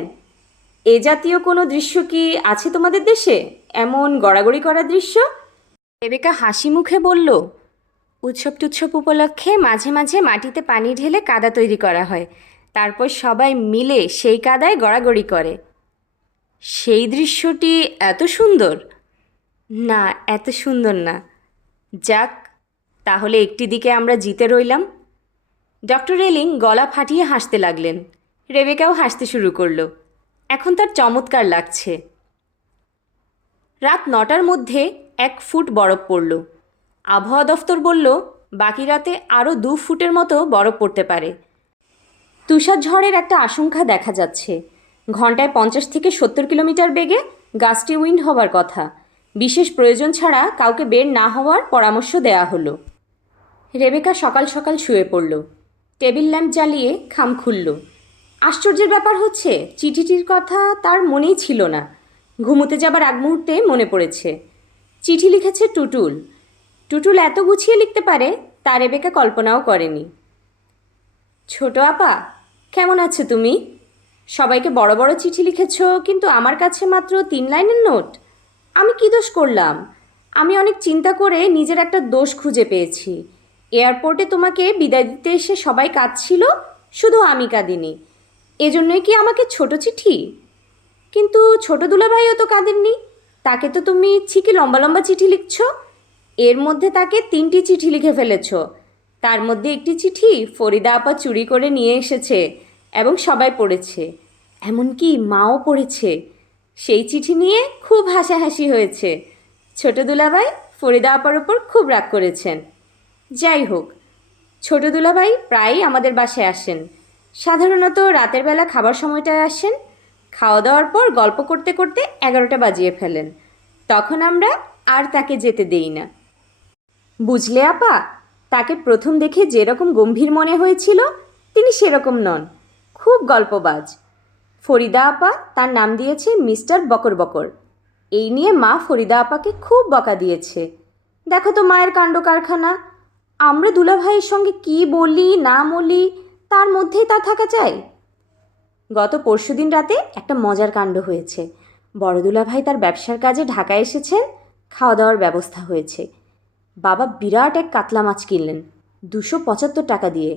এ জাতীয় কোনো দৃশ্য কি আছে তোমাদের দেশে, এমন গড়াগড়ি করার দৃশ্য? রেবেকা হাসি মুখে বলল, উৎসব টুৎসব উপলক্ষে মাঝে মাঝে মাটিতে পানি ঢেলে কাদা তৈরি করা হয়, তারপর সবাই মিলে সেই কাদায় গড়াগড়ি করে। সেই দৃশ্যটি এত সুন্দর? না, এত সুন্দর না। যাক, তাহলে একটি দিকে আমরা জিতে রইলাম। ডক্টর রেলিং গলা ফাটিয়ে হাসতে লাগলেন। রেবেকাও হাসতে শুরু করলো। এখন তার চমৎকার লাগছে। রাত 9টার মধ্যে 1 ফুট বরফ পড়ল। আবহাওয়া দফতর বলল বাকি রাতে আরও 2 ফুটের মতো বরফ পড়তে পারে। তুষার ঝড়ের একটা আশঙ্কা দেখা যাচ্ছে। ঘন্টায় 50 থেকে 70 কিলোমিটার বেগে গাস্টি উইন্ড হওয়ার কথা। বিশেষ প্রয়োজন ছাড়া কাউকে বের না হওয়ার পরামর্শ দেওয়া হলো। রেবেকা সকাল সকাল শুয়ে পড়ল। টেবিল ল্যাম্প জ্বালিয়ে খাম খুলল। আশ্চর্যের ব্যাপার হচ্ছে, চিঠিটির কথা তার মনেই ছিল না। ঘুমোতে যাবার আগ মুহূর্তে মনে পড়েছে। চিঠি লিখেছে টুটুল। টুটুল এত গুছিয়ে লিখতে পারে তা রেবেকা কল্পনাও করেনি। ছোট আপা, কেমন আছো তুমি? সবাইকে বড় বড় চিঠি লিখেছ, কিন্তু আমার কাছে মাত্র 3 লাইনের নোট। আমি কি দোষ করলাম? আমি অনেক চিন্তা করে নিজের একটা দোষ খুঁজে পেয়েছি। এয়ারপোর্টে তোমাকে বিদায় দিতে এসে সবাই কাঁদছিল, শুধু আমি কাঁদিনি। এজন্যই কি আমাকে ছোট চিঠি? কিন্তু ছোট দুলাভাইও তো কাঁদেননি। তাকে তো তুমি ঠিকই লম্বা লম্বা চিঠি লিখছ। এর মধ্যে তাকে 3টি চিঠি লিখে ফেলেছ। তার মধ্যে একটি চিঠি ফরিদা আপা চুরি করে নিয়ে এসেছে এবং সবাই পড়েছে, এমনকি মাও পড়েছে। সেই চিঠি নিয়ে খুব হাসাহাসি হয়েছে। ছোট দুলাভাই ফরিদা আপার ওপর খুব রাগ করেছেন। যাই হোক, ছোট দুলাভাই প্রায়ই আমাদের বাসায় আসেন। সাধারণত রাতের বেলা খাবার সময়টায় আসেন। খাওয়া দাওয়ার পর গল্প করতে করতে 11টা বাজিয়ে ফেলেন। তখন আমরা আর তাকে যেতে দেই না। বুঝলে আপা, তাকে প্রথম দেখে যেরকম গম্ভীর মনে হয়েছিল তিনি সেরকম নন। খুব গল্পবাজ। ফরিদা আপা তার নাম দিয়েছে মিস্টার বকর বকর। এই নিয়ে মা ফরিদা আপাকে খুব বকা দিয়েছে। দেখো তো মায়ের কাণ্ড কারখানা। আমরা দুলাভাইয়ের সঙ্গে কি বলি না বলি, তার মধ্যেই তা থাকা চাই। গত পরশুদিন রাতে একটা মজার কাণ্ড হয়েছে। বড় দুলাভাই তার ব্যবসার কাজে ঢাকায় এসেছেন। খাওয়া দাওয়ার ব্যবস্থা হয়েছে। বাবা বিরাট এক কাতলা মাছ কিনলেন 275 টাকা দিয়ে।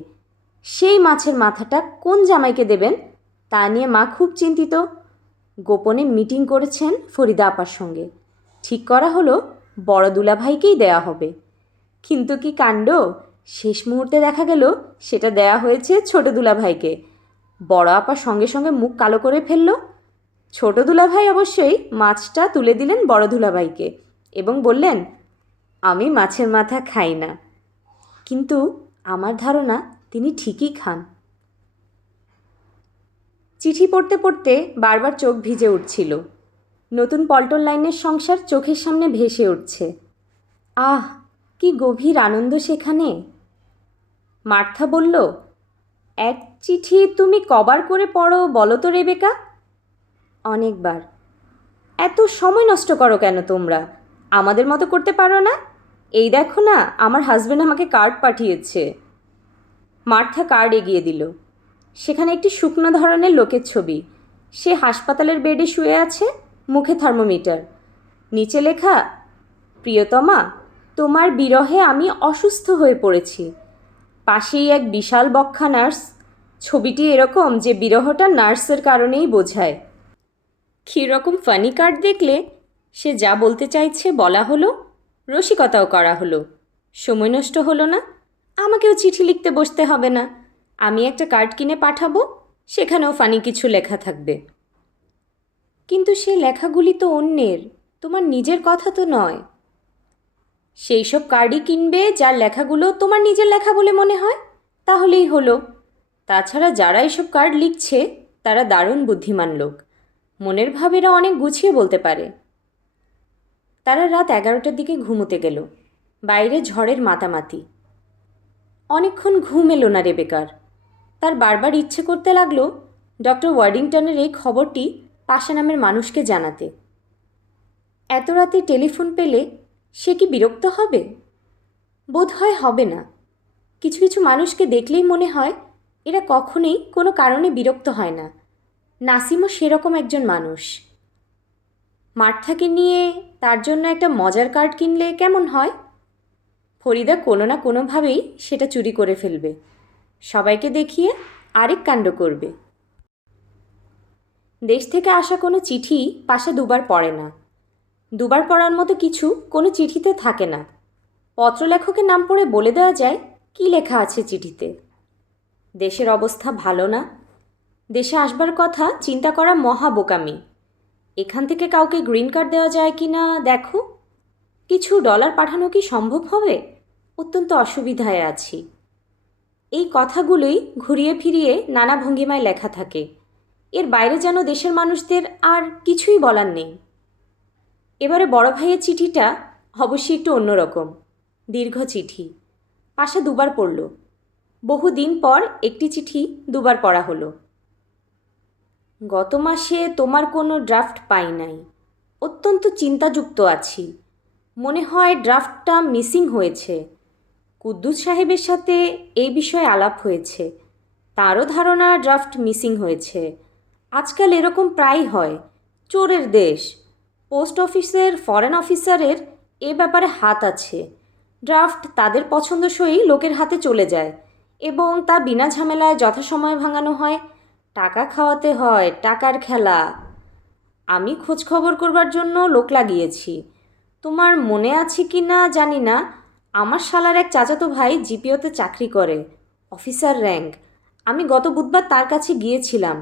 সেই মাছের মাথাটা কোন জামাইকে দেবেন তা নিয়ে মা খুব চিন্তিত। গোপনে মিটিং করেছেন ফরিদা আপার সঙ্গে। ঠিক করা হলো বড় দুলাভাইকেই দেয়া হবে। কিন্তু কি কাণ্ড! শেষ মুহূর্তে দেখা গেল সেটা দেয়া হয়েছে ছোট দুলাভাইকে। বড় আপা সঙ্গে সঙ্গে মুখ কালো করে ফেলল। ছোট দুলাভাই অবশ্যই মাছটা তুলে দিলেন বড় দুলাভাইকে এবং বললেন, আমি মাছের মাথা খাই না। কিন্তু আমার ধারণা তিনি ঠিকই খান। চিঠি পড়তে পড়তে বারবার চোখ ভিজে উঠছিল। নতুন পল্টন লাইনের সংসার চোখের সামনে ভেসে উঠছে। আহ, কি গভীর আনন্দ সেখানে! মার্থা বলল, এক চিঠি তুমি কবার করে পড়ো বলো তো রেবেকা? অনেকবার। এত সময় নষ্ট করো কেন তোমরা? আমাদের মতো করতে পারো না? এই দেখো না, আমার হাজব্যান্ড আমাকে কার্ড পাঠিয়েছে। মার্থা কার্ড এগিয়ে দিল। সেখানে একটি শুকনো ধরনের লোকের ছবি। সে হাসপাতালের বেডে শুয়ে আছে, মুখে থার্মোমিটার। নিচে লেখা, প্রিয়তমা, তোমার বিরহে আমি অসুস্থ হয়ে পড়েছি। পাশেই এক বিশাল বক্ষা নার্স। ছবিটি এরকম যে বিরহটা নার্সের কারণেই বোঝায়। কীরকম ফানি কার্ড দেখলে? সে যা বলতে চাইছে বলা হলো, রসিকতাও করা হলো, সময় নষ্ট হলো না। আমাকেও চিঠি লিখতে বসতে হবে না। আমি একটা কার্ড কিনে পাঠাবো, সেখানেও ফানি কিছু লেখা থাকবে। কিন্তু সে লেখাগুলি তো অন্যের, তোমার নিজের কথা তো নয়। সেই সব কার্ডই কিনবে যার লেখাগুলো তোমার নিজের লেখা বলে মনে হয়, তাহলেই হলো। তাছাড়া যারা এসব কার্ড লিখছে তারা দারুণ বুদ্ধিমান লোক, মনের ভাবেরা অনেক গুছিয়ে বলতে পারে। তারা রাত 11টার দিকে ঘুমোতে গেল। বাইরে ঝড়ের মাতামাতি। অনেকক্ষণ ঘুম এলো না রেবেকার। তার বারবার ইচ্ছে করতে লাগলো ডক্টর ওয়ার্ডিংটনের এই খবরটি পাশা নামের মানুষকে জানাতে। এত রাতে টেলিফোন পেলে সে কি বিরক্ত হবে? বোধ হয় হবে না। কিছু কিছু মানুষকে দেখলেই মনে হয় এরা কখনোই কোনো কারণে বিরক্ত হয় না। নাসিমও সেরকম একজন মানুষ। মার্থাকে নিয়ে তার জন্য একটা মজার কার্ড কিনলে কেমন হয়? ফরিদা কোনো না কোনোভাবেই সেটা চুরি করে ফেলবে, সবাইকে দেখিয়ে আরেক কাণ্ড করবে। দেশ থেকে আসা কোনো চিঠি পাশে দুবার পড়ে না। দুবার পড়ার মতো কিছু কোনো চিঠিতে থাকে না। পত্রলেখকের নাম পড়ে বলে দেওয়া যায় কি লেখা আছে চিঠিতে। দেশের অবস্থা ভালো না। দেশে আসবার কথা চিন্তা করা মহা বোকামি। এখান থেকে কাউকে গ্রিন কার্ড দেওয়া যায় কি না দেখো। কিছু ডলার পাঠানো কি সম্ভব হবে? অত্যন্ত অসুবিধায় আছি। এই কথাগুলোই ঘুরিয়ে ফিরিয়ে নানা ভঙ্গিমায় লেখা থাকে। এর বাইরে যেন দেশের মানুষদের আর কিছুই বলার নেই। এবারে বড় ভাইয়ের চিঠিটা অবশ্যই একটু অন্যরকম। দীর্ঘ চিঠি। পাশা দুবার পড়ল। বহুদিন পর একটি চিঠি দুবার পড়া হলো। গত মাসে তোমার কোনো ড্রাফট পাই নাই। অত্যন্ত চিন্তাযুক্ত আছি। মনে হয় ড্রাফটটা মিসিং হয়েছে। কুদ্দুস সাহেবের সাথে এই বিষয়ে আলাপ হয়েছে। তারও ধারণা ড্রাফট মিসিং হয়েছে। আজকাল এরকম প্রায় হয়। চোরের দেশ। পোস্ট অফিসের ফরেন অফিসারের এ ব্যাপারে হাত আছে। ড্রাফট তাদের পছন্দসই লোকের হাতে চলে যায় এবং তা বিনা ঝামেলায় যথাসময়ে ভাঙানো হয়। টাকা খাওয়াতে হয়, টাকার খেলা। আমি খোঁজ খবর করবার জন্য লোক লাগিয়েছি। তোমার মনে আছে কি না জানি না, আমার শালার এক চাচাতো ভাই জিপিওতে চাকরি করে, অফিসার র্যাঙ্ক। আমি গত বুধবার তার কাছে গিয়েছিলাম।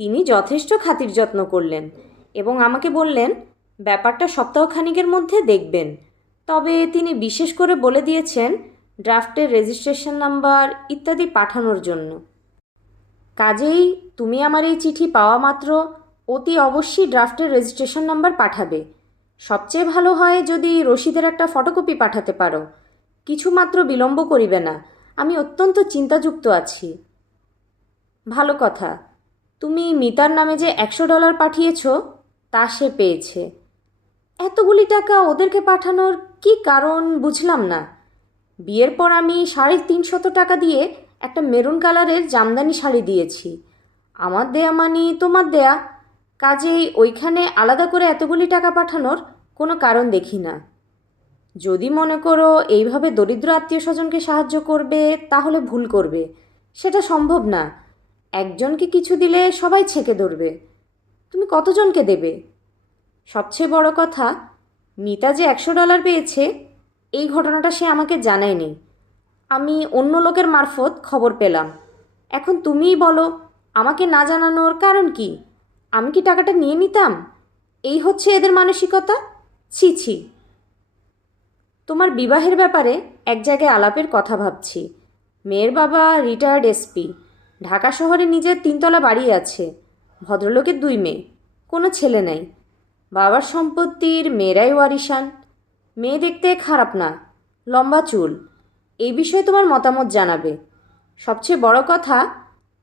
তিনি যথেষ্ট খাতির যত্ন করলেন এবং আমাকে বললেন ব্যাপারটা সপ্তাহখানিকের মধ্যে দেখবেন। তবে তিনি বিশেষ করে বলে দিয়েছেন ড্রাফটের রেজিস্ট্রেশন নাম্বার ইত্যাদি পাঠানোর জন্য। কাজেই তুমি আমার এই চিঠি পাওয়া মাত্র অতি অবশ্যই ড্রাফটের রেজিস্ট্রেশন নাম্বার পাঠাবে। সবচেয়ে ভালো হয় যদি রসিদের একটা ফটোকপি পাঠাতে পারো। কিছুমাত্র বিলম্ব করিবে না। আমি অত্যন্ত চিন্তাযুক্ত আছি। ভালো কথা। তুমি মিতার নামে যে $100 পাঠিয়েছ তা সে পেয়েছে। এতগুলি টাকা ওদেরকে পাঠানোর কি কারণ বুঝলাম না। বিয়ের পর আমি 350 টাকা দিয়ে একটা মেরুন কালারের জামদানি শাড়ি দিয়েছি। আমার দেয়া মানি তোমার দেয়া। কাজেই ওইখানে আলাদা করে এতগুলি টাকা পাঠানোর কোনো কারণ দেখি না। যদি মনে করো এইভাবে দরিদ্র আত্মীয় স্বজনকে সাহায্য করবে তাহলে ভুল করবে। সেটা সম্ভব না। একজনকে কিছু দিলে সবাই ছেঁকে ধরবে। তুমি কতজনকে দেবে? সবচেয়ে বড় কথা, মিতা যে $100 পেয়েছে এই ঘটনাটা সে আমাকে জানায়নি। আমি অন্য লোকের মারফত খবর পেলাম। এখন তুমিই বলো, আমাকে না জানানোর কারণ কি? আমি কি টাকাটা নিয়ে নিতাম? এই হচ্ছে এদের মানসিকতা। ছি ছি। তোমার বিবাহের ব্যাপারে এক জায়গায় আলাপের কথা ভাবছি। মেয়ের বাবা রিটায়ার্ড এসপি। ঢাকা শহরে নিজের 3 তলা বাড়ি আছে। ভদ্রলোকের 2 মেয়ে, কোনো ছেলে নেই। বাবার সম্পত্তির মেয়েরাই ওয়ারিশান। মেয়ে দেখতে খারাপ না, লম্বা চুল। এই বিষয়ে তোমার মতামত জানাবে। সবচেয়ে বড় কথা,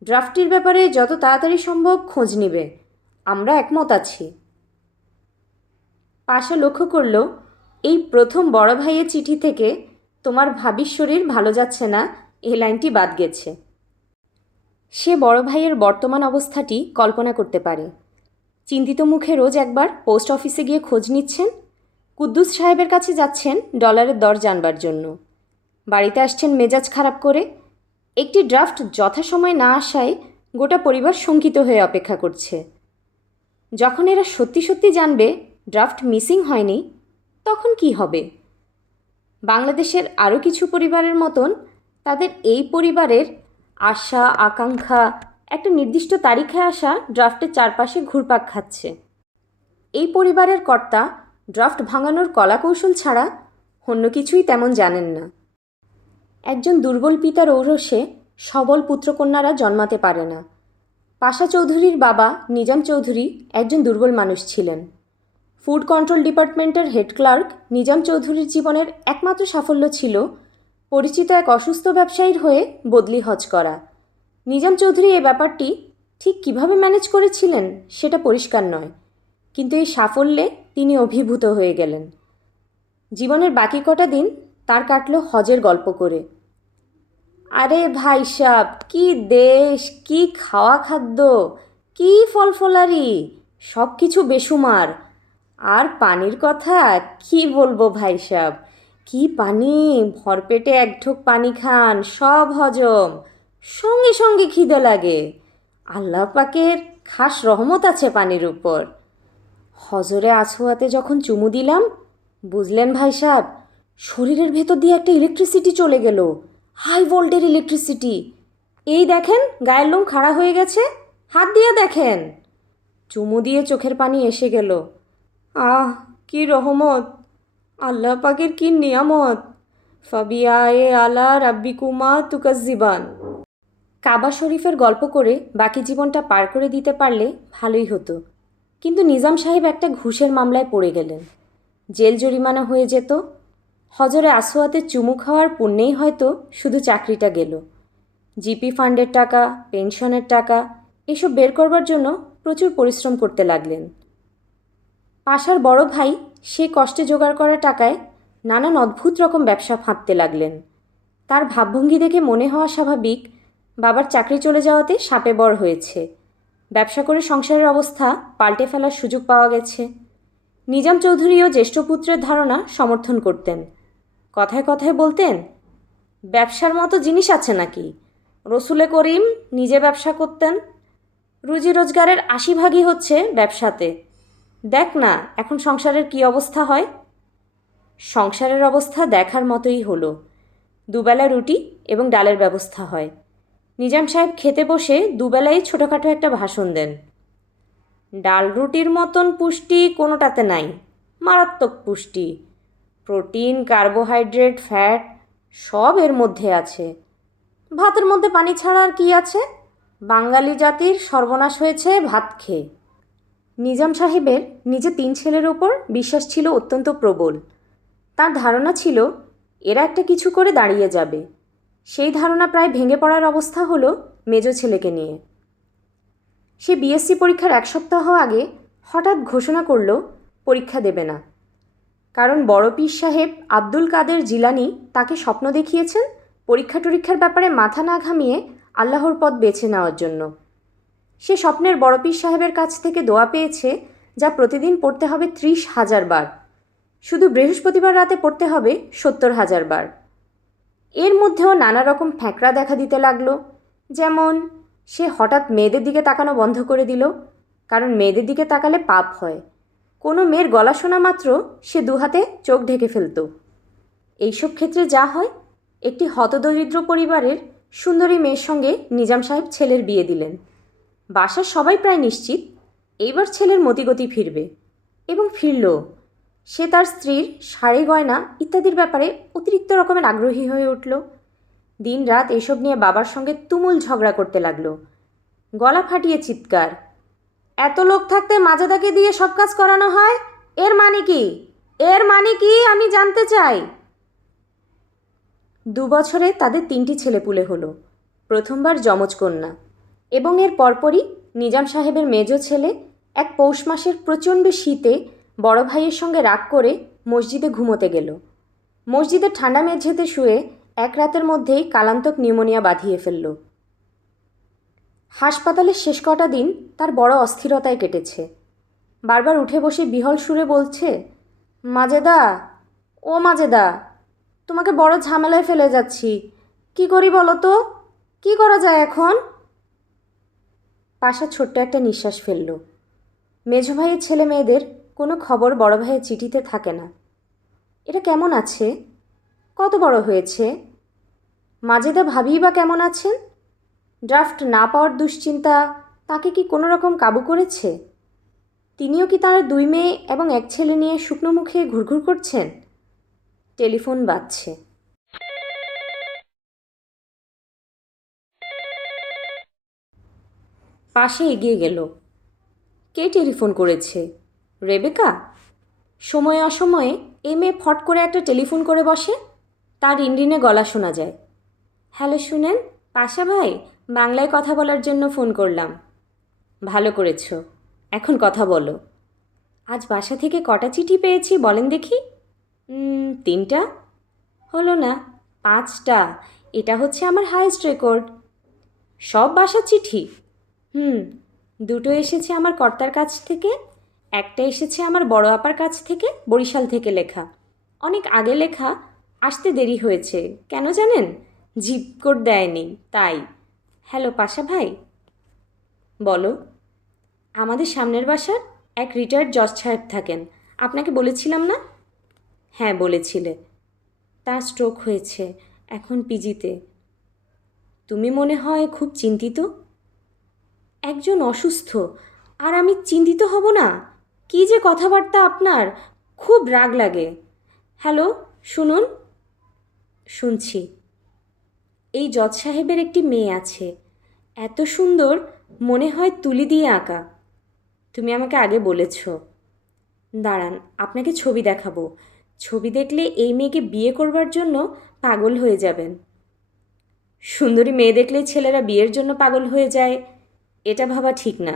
ড্রাফটির ব্যাপারে যত তাড়াতাড়ি সম্ভব খোঁজ নিবে। আমরা একমত আছি। পাশা লক্ষ্য করল এই প্রথম বড় ভাইয়ের চিঠি থেকে তোমার ভাবির শরীর ভালো যাচ্ছে না এই লাইনটি বাদ গেছে। সে বড় ভাইয়ের বর্তমান অবস্থাটি কল্পনা করতে পারে। চিন্তিত মুখে রোজ একবার পোস্ট অফিসে গিয়ে খোঁজ নিচ্ছেন। কুদ্দুস সাহেবের কাছে যাচ্ছেন ডলারের দর জানবার জন্য। বাড়িতে আসছেন মেজাজ খারাপ করে। একটি ড্রাফট যথাসময়ে না আসায় গোটা পরিবার শঙ্কিত হয়ে অপেক্ষা করছে। যখন এরা সত্যি সত্যি জানবে ড্রাফট মিসিং হয়নি, তখন কি হবে? বাংলাদেশের আরও কিছু পরিবারের মতন তাদের এই পরিবারের আশা আকাঙ্ক্ষা একটা নির্দিষ্ট তারিখে আসা ড্রাফটের চারপাশে ঘুরপাক খাচ্ছে। এই পরিবারের কর্তা ড্রাফট ভাঙানোর কলাকৌশল ছাড়া অন্য কিছুই তেমন জানেন না। একজন দুর্বল পিতার ঔরসে সবল পুত্রকন্যারা জন্মাতে পারে না। পাশা চৌধুরীর বাবা নিজাম চৌধুরী একজন দুর্বল মানুষ ছিলেন। ফুড কন্ট্রোল ডিপার্টমেন্টের হেড ক্লার্ক নিজাম চৌধুরীর জীবনের একমাত্র সাফল্য ছিল পরিচিত এক অসুস্থ ব্যবসায়ীর হয়ে বদলি হজ করা। নিজাম চৌধুরী এই ব্যাপারটি ঠিক কিভাবে ম্যানেজ করেছিলেন সেটা পরিষ্কার নয়, কিন্তু এই সাফল্যে তিনি অভিভূত হয়ে গেলেন। জীবনের বাকি কটা দিন তার কাটল হজের গল্প করে। আরে ভাই সাব, কি দেশ, কি খাওয়া খাদ্য, কি ফলফলারি, সব কিছু বেসুমার। আর পানির কথা কি বলবো ভাই সাব, কি পানি! ভরপেটে এক ঢোক পানি খান, সব হজম, সঙ্গে সঙ্গে খিদে লাগে। আল্লাহ পাকের খাস রহমত আছে পানির উপর। হজরে আসোয়াতে যখন চুমু দিলাম, বুঝলেন ভাই সাব, শরীরের ভেতর দিয়ে একটা ইলেকট্রিসিটি চলে গেল, হাই ভোল্টের ইলেকট্রিসিটি। এই দেখেন গায়ের লোম খাড়া হয়ে গেছে, হাত দিয়ে দেখেন। চুমু দিয়ে চোখের পানি এসে গেল। আহ, কি রহমত! আল্লাহ পাকের কি নিয়ামত! ফাবিয়ায়ে আলা রাব্বিকুমা তুকাজ্জিবান। কাবা শরীফের গল্প করে বাকি জীবনটা পার করে দিতে পারলে ভালোই হতো, কিন্তু নিজাম সাহেব একটা ঘুষের মামলায় পড়ে গেলেন। জেল জরিমানা হয়ে যেত। হজরে আসোয়াতে চুমু খাওয়ার পুণ্যেই হয়তো শুধু চাকরিটা গেল। জিপি ফান্ডের টাকা, পেনশনের টাকা এসব বের করবার জন্য প্রচুর পরিশ্রম করতে লাগলেন। পাশার বড় ভাই সে কষ্টে জোগাড় করা টাকায় নানান অদ্ভুত রকম ব্যবসা ফাঁদতে লাগলেন। তার ভাবভঙ্গি দেখে মনে হওয়া স্বাভাবিক বাবার চাকরি চলে যাওয়াতে শাপে বর হয়েছে। ব্যবসা করে সংসারের অবস্থা পাল্টে ফেলার সুযোগ পাওয়া গেছে। নিজাম চৌধুরীও জ্যেষ্ঠ পুত্রের ধারণা সমর্থন করতেন। কথায় কথায় বলতেন, ব্যবসার মতো জিনিস আছে নাকি? রসুলে করিম নিজে ব্যবসা করতেন। রুজি রোজগারের ৮০ ভাগই হচ্ছে ব্যবসাতে। দেখ না এখন সংসারের কি অবস্থা হয়। সংসারের অবস্থা দেখার মতোই হলো। দুবেলা রুটি এবং ডালের ব্যবস্থা হয়। নিজাম সাহেব খেতে বসে দুবেলাই ছোটোখাটো একটা ভাষণ দেন। ডাল রুটির মতন পুষ্টি কোনোটাতে নাই, মারাত্মক পুষ্টি। প্রোটিন, কার্বোহাইড্রেট, ফ্যাট সব এর মধ্যে আছে। ভাতের মধ্যে পানি ছাড়া আর কি আছে? বাঙালি জাতির সর্বনাশ হয়েছে ভাত খেয়ে। নিজাম সাহেবের নিজে ৩ ছেলের ওপর বিশ্বাস ছিল অত্যন্ত প্রবল। তার ধারণা ছিল এরা একটা কিছু করে দাঁড়িয়ে যাবে। সেই ধারণা প্রায় ভেঙে পড়ার অবস্থা হলো মেজো ছেলেকে নিয়ে। সে বিএসসি পরীক্ষার ১ সপ্তাহ আগে হঠাৎ ঘোষণা করল পরীক্ষা দেবে না। কারণ বড় পীর সাহেব আব্দুল কাদের জিলানি তাকে স্বপ্ন দেখিয়েছেন পরীক্ষা টরীক্ষার ব্যাপারে মাথা না ঘামিয়ে আল্লাহর পথ বেছে নেওয়ার জন্য। সে স্বপ্নের বড় পীর সাহেবের কাছ থেকে দোয়া পেয়েছে, যা প্রতিদিন পড়তে হবে ৩০,০০০ বার। শুধু বৃহস্পতিবার রাতে পড়তে হবে ৭০,০০০ বার। এর মধ্যেও নানা রকম ফ্যাঁকড়া দেখা দিতে লাগলো। যেমন সে হঠাৎ মেয়েদের দিকে তাকানো বন্ধ করে দিল, কারণ মেয়েদের দিকে তাকালে পাপ হয়। কোনো মেয়ের গলা শোনা মাত্র সে দুহাতে চোখ ঢেকে ফেলত। এইসব ক্ষেত্রে যা হয়, একটি হতদরিদ্র পরিবারের সুন্দরী মেয়ের সঙ্গে নিজাম সাহেব ছেলের বিয়ে দিলেন। বাসার সবাই প্রায় নিশ্চিত এইবার ছেলের মতিগতি ফিরবে, এবং ফিরল। সে তার স্ত্রীর শাড়ি গয়না ইত্যাদির ব্যাপারে অতিরিক্ত রকমের আগ্রহী হয়ে উঠল। দিন রাত এসব নিয়ে বাবার সঙ্গে তুমুল ঝগড়া করতে লাগলো। গলা ফাটিয়ে চিৎকার, এত লোক থাকতে মাজাদাকে দিয়ে সব কাজ করানো হয়, এর মানে কি? এর মানে কি আমি জানতে চাই। ২ বছরে তাদের ৩টি ছেলেপুলে হলো। প্রথমবার যমজ কন্যা। এবং এর পরপরই নিজাম সাহেবের মেজ ছেলে এক পৌষ মাসের প্রচণ্ড শীতে বড় ভাইয়ের সঙ্গে রাগ করে মসজিদে ঘুমোতে গেল। মসজিদের ঠান্ডা মেঝেতে শুয়ে এক রাতের মধ্যেই কালান্তক নিউমোনিয়া বাঁধিয়ে ফেলল। হাসপাতালের শেষ কটা দিন তার বড় অস্থিরতায় কেটেছে। বারবার উঠে বসে বিহল সুরে বলছে, মাজেদা, ও মাজেদা, তোমাকে বড় ঝামেলায় ফেলে যাচ্ছি। কি করি বলো তো? কি করা যায় এখন? পাশা ছোট্ট একটা নিঃশ্বাস ফেলল। মেঝো ভাইয়ের ছেলে মেয়েদের কোনো খবর বড় ভাইয়ের চিঠিতে থাকে না। এটা কেমন আছে? কত বড় হয়েছে? মাজেদা ভাবিই বা কেমন আছেন? ড্রাফট না পাওয়ার দুশ্চিন্তা তাকে কি কোনো রকম কাবু করেছে? তিনিও কি তার 2 মেয়ে এবং 1 ছেলে নিয়ে শুকনো মুখে ঘুরঘুর করছেন? টেলিফোন বাজছে। পাশে এগিয়ে গেল। কে টেলিফোন করেছে? রেবেকা? সময়ে অসময়ে এই মেয়ে ফট করে একটা টেলিফোন করে বসে। তার রিনরিনে গলা শোনা যায়। হ্যালো শুনেন, পাশা ভাই, বাংলায় কথা বলার জন্য ফোন করলাম। ভালো করেছো, এখন কথা বলো। আজ বাসা থেকে কটা চিঠি পেয়েছি বলেন দেখি? 3টা। হলো না, 5টা। এটা হচ্ছে আমার হাইয়েস্ট রেকর্ড। সব বাসার চিঠি? 2টো এসেছে আমার কর্তার কাছ থেকে, একটা এসেছে আমার বড় আপার কাছ থেকে, বরিশাল থেকে লেখা। অনেক আগে লেখা, আসতে দেরি হয়েছে কেন জানেন? জিপ কোড দেয়নি তাই। হ্যালো পাশা ভাই। বলো। আমাদের সামনের বাসার এক রিটায়ার্ড জজ সাহেব থাকেন, আপনাকে বলেছিলাম না? হ্যাঁ বলেছিলে। তার স্ট্রোক হয়েছে, এখন পিজিতে। তুমি মনে হয় খুব চিন্তিত? একজন অসুস্থ আর আমি চিন্তিত হব না? কী যে কথাবার্তা আপনার, খুব রাগ লাগে। হ্যালো শুনুন। শুনছি। এই জজ সাহেবের একটি মেয়ে আছে, এত সুন্দর, মনে হয় তুলি দিয়ে আঁকা। তুমি আমাকে আগে বলেছ। দাঁড়ান, আপনাকে ছবি দেখাবো। ছবি দেখলে এই মেয়েকে বিয়ে করবার জন্য পাগল হয়ে যাবেন। সুন্দরী মেয়ে দেখলেই ছেলেরা বিয়ের জন্য পাগল হয়ে যায়, এটা ভাবা ঠিক না।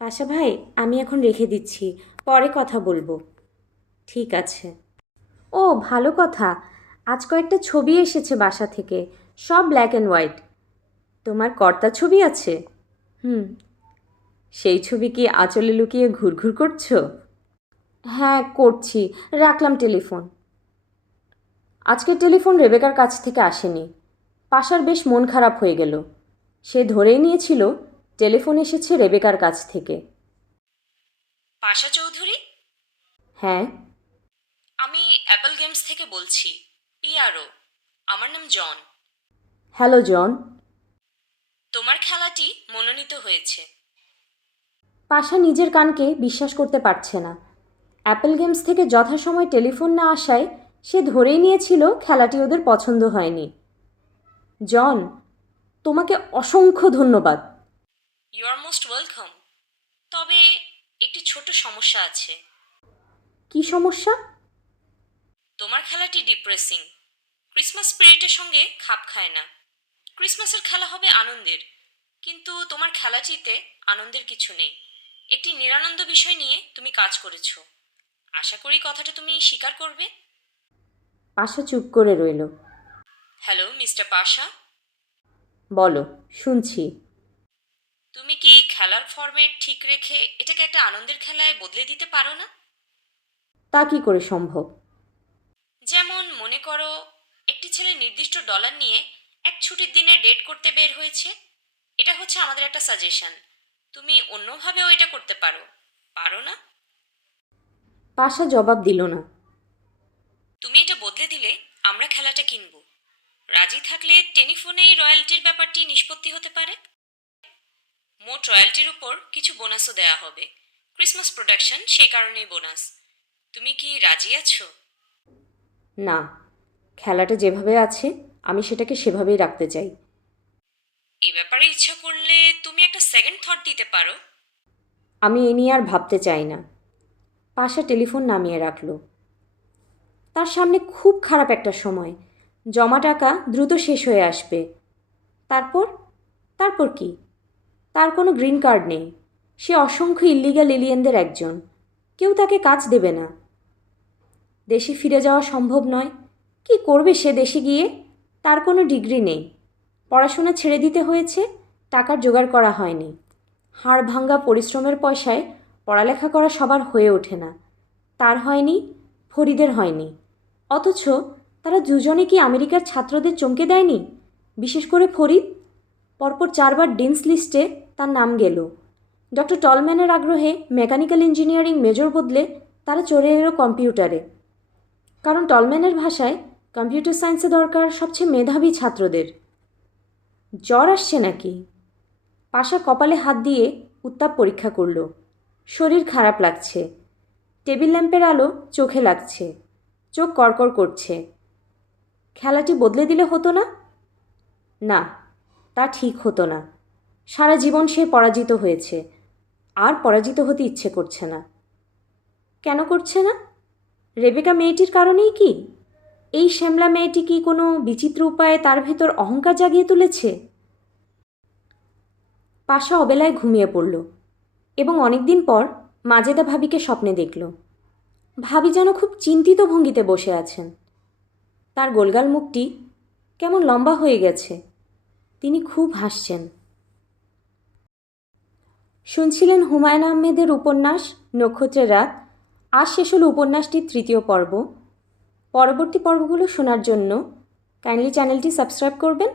পাশা ভাই, আমি এখন রেখে দিচ্ছি, পরে কথা বলবো। ঠিক আছে। ও ভালো কথা, আজ কয়েকটা ছবি এসেছে বাসা থেকে, সব ব্ল্যাক অ্যান্ড হোয়াইট। তোমার কর্তার ছবি আছে? সেই ছবি কি আঁচলে লুকিয়ে ঘুরঘুর করছো? হ্যাঁ করছি, রাখলাম টেলিফোন। আজকের টেলিফোন রেবেকার কাছ থেকে আসেনি। পাশার বেশ মন খারাপ হয়ে গেল। সে ধরেই নিয়েছিল টেলিফোন এসেছে রেবেকার কাছ থেকে। পাশা চৌধুরী? হ্যাঁ। আমি অ্যাপল গেমস থেকে বলছি, পিআরও। আমার নাম জন। হ্যালো জন। তোমার খেলাটি মনোনীত হয়েছে। পাশা নিজের কানকে বিশ্বাস করতে পারছে না। অ্যাপল গেমস থেকে যথাসময় টেলিফোন না আসায় সে ধরেই নিয়েছিল খেলাটি ওদের পছন্দ হয়নি। জন, তোমাকে অসংখ্য ধন্যবাদ। You are most welcome. তবে একটি ছোট সমস্যা আছে। কি সমস্যা? তোমার খেলাটি ডিপ্রেসিং, ক্রিসমাস স্পিরিটের সঙ্গে খাপ খায় না। ক্রিসমাসের খেলা হবে আনন্দের, কিন্তু তোমার খেলাটিতে আনন্দের কিছু নেই। একটি নিরানন্দ বিষয় নিয়ে তুমি কাজ করেছো। আশা করি কথাটা তুমি স্বীকার করবে। পাশা চুপ করে রইল। হ্যালো মিস্টার পাশা। বলো, শুনছি। তুমি কি খেলার ফরম্যাট ঠিক রেখে এটাকে একটা আনন্দের খেলায় বদলে দিতে পারো না? তা কি করে সম্ভব? যেমন মনে করো, একটি ছেলে নির্দিষ্ট ডলার নিয়ে এক ছুটির দিনে ডেট করতে বের হয়েছে। এটা হচ্ছে আমাদের একটা সাজেশন। তুমি অন্যভাবেও এটা করতে পারো, পারো না? পাশা জবাব দিল না। তুমি এটা বদলে দিলে আমরা খেলাটা কিনব। রাজি থাকলে টেলিফোনেই রয়্যালটির ব্যাপারটি নিষ্পত্তি হতে পারে। মোট রয়্যালটির উপর কিছু বোনাসও দেওয়া হবে। ক্রিসমাস প্রোডাকশন, সেই কারণেই বোনাস। তুমি কি রাজি আছো? না, খেলাটা যেভাবে আছে আমি সেটাকে সেভাবেই রাখতে চাই। এই ব্যাপারে ইচ্ছা করলে তুমি একটা সেকেন্ড থট দিতে পারো। আমি এ নিয়ে আর ভাবতে চাই না। পাশা টেলিফোন নামিয়ে রাখল। তার সামনে খুব খারাপ একটা সময়। জমা টাকা দ্রুত শেষ হয়ে আসবে। তারপর? তারপর কি? তার কোনো গ্রিন কার্ড নেই। সে অসংখ্য ইল্লিগাল এলিয়েনদের একজন। কেউ তাকে কাজ দেবে না। দেশে ফিরে যাওয়া সম্ভব নয়। কি করবে সে দেশে গিয়ে? তার কোনো ডিগ্রি নেই। পড়াশোনা ছেড়ে দিতে হয়েছে, টাকার জোগাড় করা হয়নি। হাড় ভাঙ্গা পরিশ্রমের পয়সায় পড়ালেখা করা সবার হয়ে ওঠে না। তার হয়নি, ফরিদের হয়নি। অথচ তারা দুজনে কি আমেরিকার ছাত্রদের চমকে দেয়নি? বিশেষ করে ফরিদ। পরপর 4বার ডিনস লিস্টে তার নাম গেল। ডক্টর টলম্যানের আগ্রহে মেকানিক্যাল ইঞ্জিনিয়ারিং মেজর বদলে তারা চলে এলো কম্পিউটারে। কারণ টলম্যানের ভাষায় কম্পিউটার সায়েন্সে দরকার সবচেয়ে মেধাবী ছাত্রদের। জ্বর আসছে নাকি? পাশা কপালে হাত দিয়ে উত্তাপ পরীক্ষা করল। শরীর খারাপ লাগছে। টেবিল ল্যাম্পের আলো চোখে লাগছে। চোখ কড়কড় করছে। খেলাটি বদলে দিলে হতো না? না, তা ঠিক হতো না। সারা জীবন সে পরাজিত হয়েছে, আর পরাজিত হতে ইচ্ছে করছে না। কেন করছে না? রেবেকা মেয়েটির কারণেই কি? এই শ্যামলা মেয়েটি কি কোনো বিচিত্র উপায়ে তার ভেতর অহংকার জাগিয়ে তুলেছে? পাশা অবেলায় ঘুমিয়ে পড়ল এবং অনেকদিন পর মাজেদা ভাবিকে স্বপ্নে দেখল। ভাবি যেন খুব চিন্তিত ভঙ্গিতে বসে আছেন। তার গোলগাল মুখটি কেমন লম্বা হয়ে গেছে। তিনি খুব হাসছেন। শুনছিলেন হুমায়ুন আহমেদের উপন্যাস নক্ষত্রের রাত। আজ শেষ হলো উপন্যাসটির 3য় পর্ব। পরবর্তী পর্বগুলো শোনার জন্য কাইন্ডলি চ্যানেলটি সাবস্ক্রাইব করবেন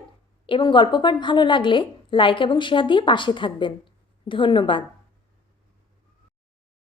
এবং গল্প পাঠ ভালো লাগলে লাইক এবং শেয়ার দিয়ে পাশে থাকবেন। ধন্যবাদ।